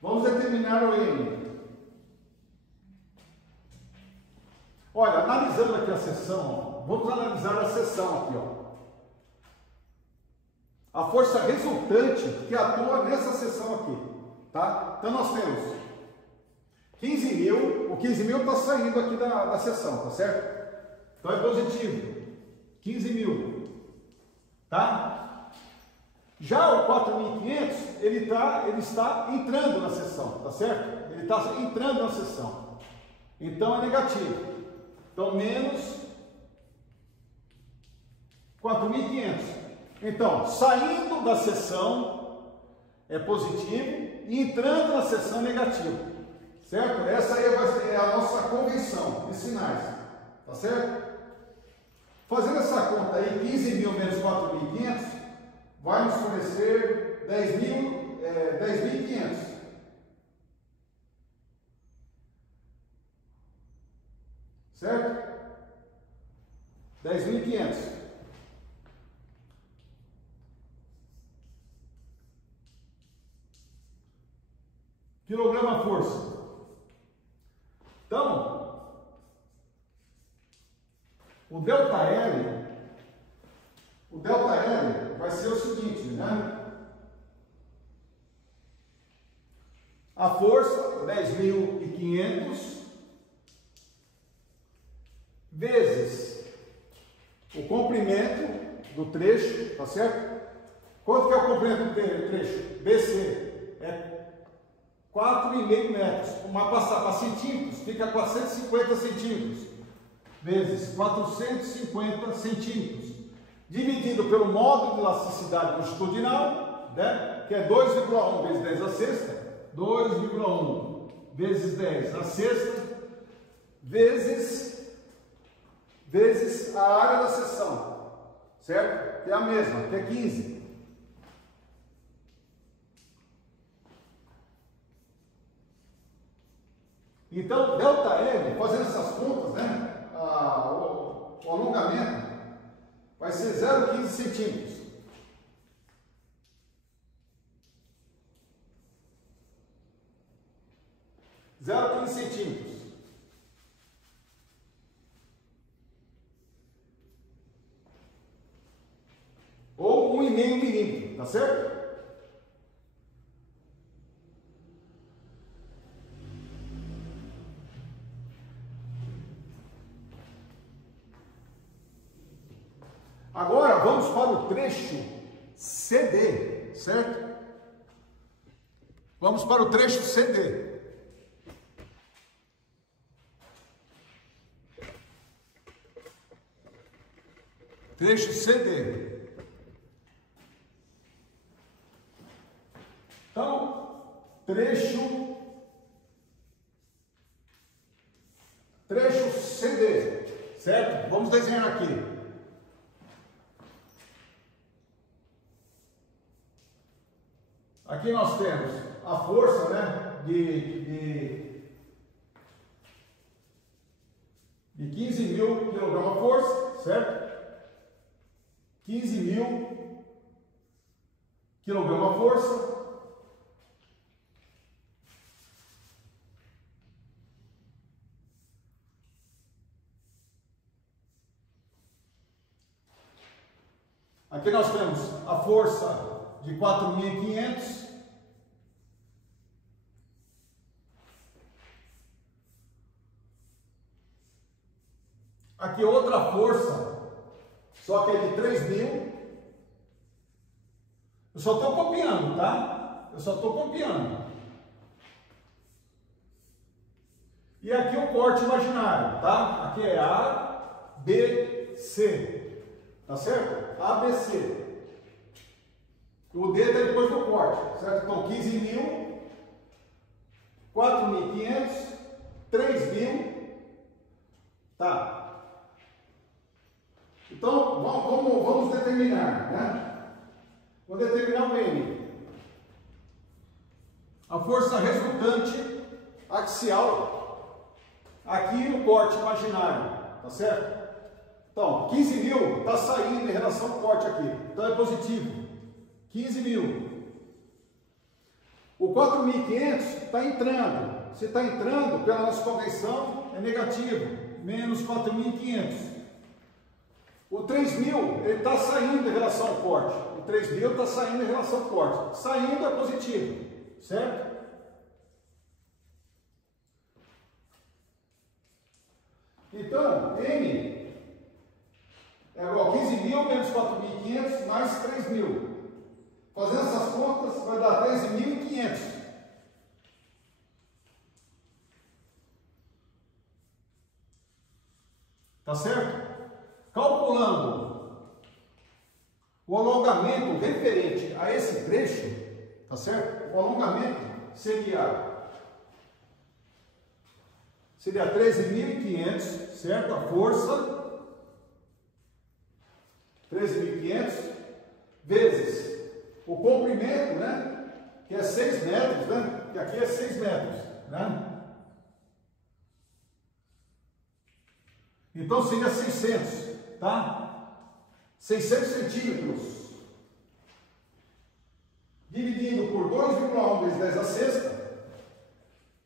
Vamos determinar o N. Olha, analisando aqui a seção, vamos analisar a seção aqui, ó. A força resultante que atua nessa seção aqui, tá? Então nós temos 15.000, o 15.000 está saindo aqui da seção, tá certo? Então é positivo, 15.000, tá? Já o 4.500, ele está entrando na seção, tá certo? Ele está entrando na seção, então é negativo. Então, menos 4.500. Então, saindo da seção é positivo e entrando na seção é negativo. Certo? Essa aí vai ser a nossa convenção de sinais. Tá certo? Fazendo essa conta aí, 15.000 menos 4.500 vai nos fornecer 10.500. Certo? 10.500. Quilograma força. Então, o ΔL vai ser o seguinte, né? A força, 10.500 vezes o comprimento do trecho, tá certo? Quanto que é o comprimento do trecho? BC é 4,5 metros. Uma passar para centímetros, fica 450 centímetros vezes 450 centímetros, dividido pelo módulo de elasticidade longitudinal, né? Que é 2,1 vezes 10 a sexta, 2,1 vezes 10 a sexta, vezes a área da seção, certo? Que é a mesma, que é 15. Então, ΔL, fazendo essas contas, né? O alongamento vai ser 0,15 centímetros. Ou 1,5 milímetro, tá certo? Agora vamos para o trecho CD, certo? Vamos para o trecho CD. Trecho CD. Então, trecho CD, certo? Vamos desenhar aqui. Aqui nós temos a força, né, de 15.000 kgf, certo? 15.000 kgf. Aqui nós temos a força de 4.500. Aqui outra força, só que é de 3.000. Eu só estou copiando, tá? Eu só estou copiando. E aqui o corte imaginário, tá? Aqui é A, B, C. Tá certo? A, B, C. O dedo é depois do corte, certo? Então, 15.000, 4.500, 3.000, tá? Então, vamos determinar, né? Vou determinar o N. a força resultante axial aqui no corte imaginário, tá certo? Então, 15.000 está saindo em relação ao corte aqui, então é positivo, 15.000. O 4.500 está entrando, se está entrando pela nossa convenção é negativo, menos 4.500. O 3.000 ele está saindo em relação ao corte, o 3.000 está saindo em relação ao corte, saindo é positivo, certo? Então, M é igual a 15.000 menos 4.500 mais 3.000. Fazendo essas contas, vai dar 13.500. Tá certo? Calculando o alongamento referente a esse trecho, tá certo? O alongamento seria 13.500, certo? A força, 13.500, vezes o comprimento, né? Que é 6 metros, né? Que aqui é 6 metros, né? Então seria 600, tá? 600 centímetros dividido por 2,1 vezes 10 a sexta,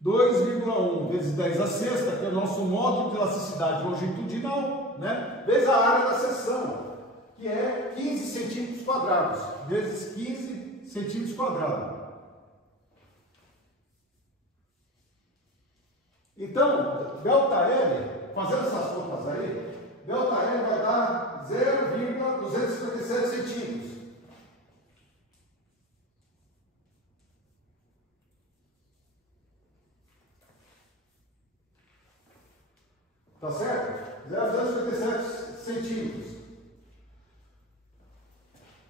2,1 vezes 10 a sexta, que é o nosso módulo de elasticidade longitudinal, né? Vezes a área da seção, que é 15 centímetros quadrados, vezes 15 centímetros quadrados. Então, ΔL, fazendo essas contas aí, ΔL vai dar 0,257 centímetros. Tá certo? 0,257 centímetros.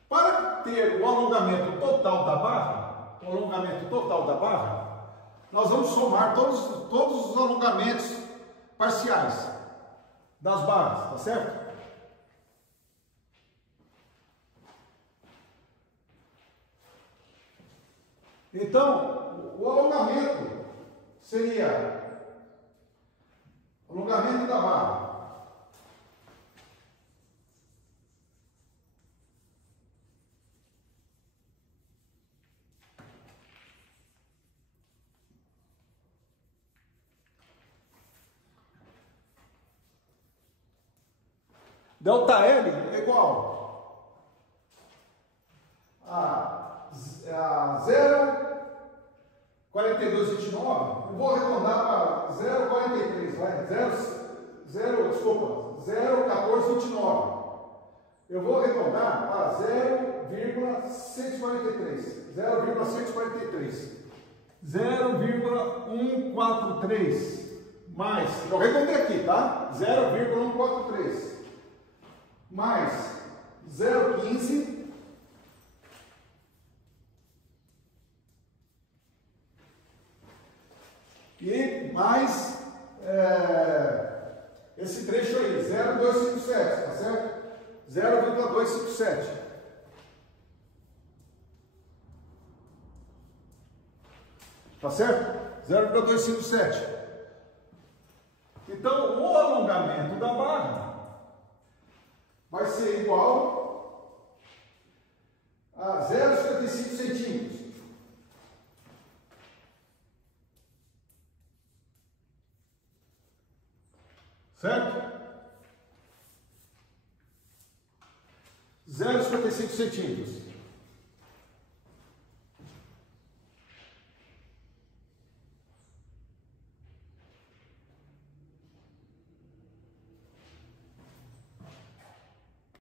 Para ter o alongamento total da barra, nós vamos somar todos os alongamentos parciais das barras, tá certo? Então, o alongamento seria alongamento da barra. ΔL é igual a 0,4229. Eu vou arredondar para 0,43, vai? 0,1429. Eu vou arredondar para 0,143. 0,143 mais, eu arredondei aqui, tá? 0,143 mais 0,15 e mais esse trecho aí, 0,257, tá certo? 0,257. Tá certo? 0,257. Então, o alongamento da barra vai ser igual a 0,55 centímetros. Certo? 0,55 centímetros.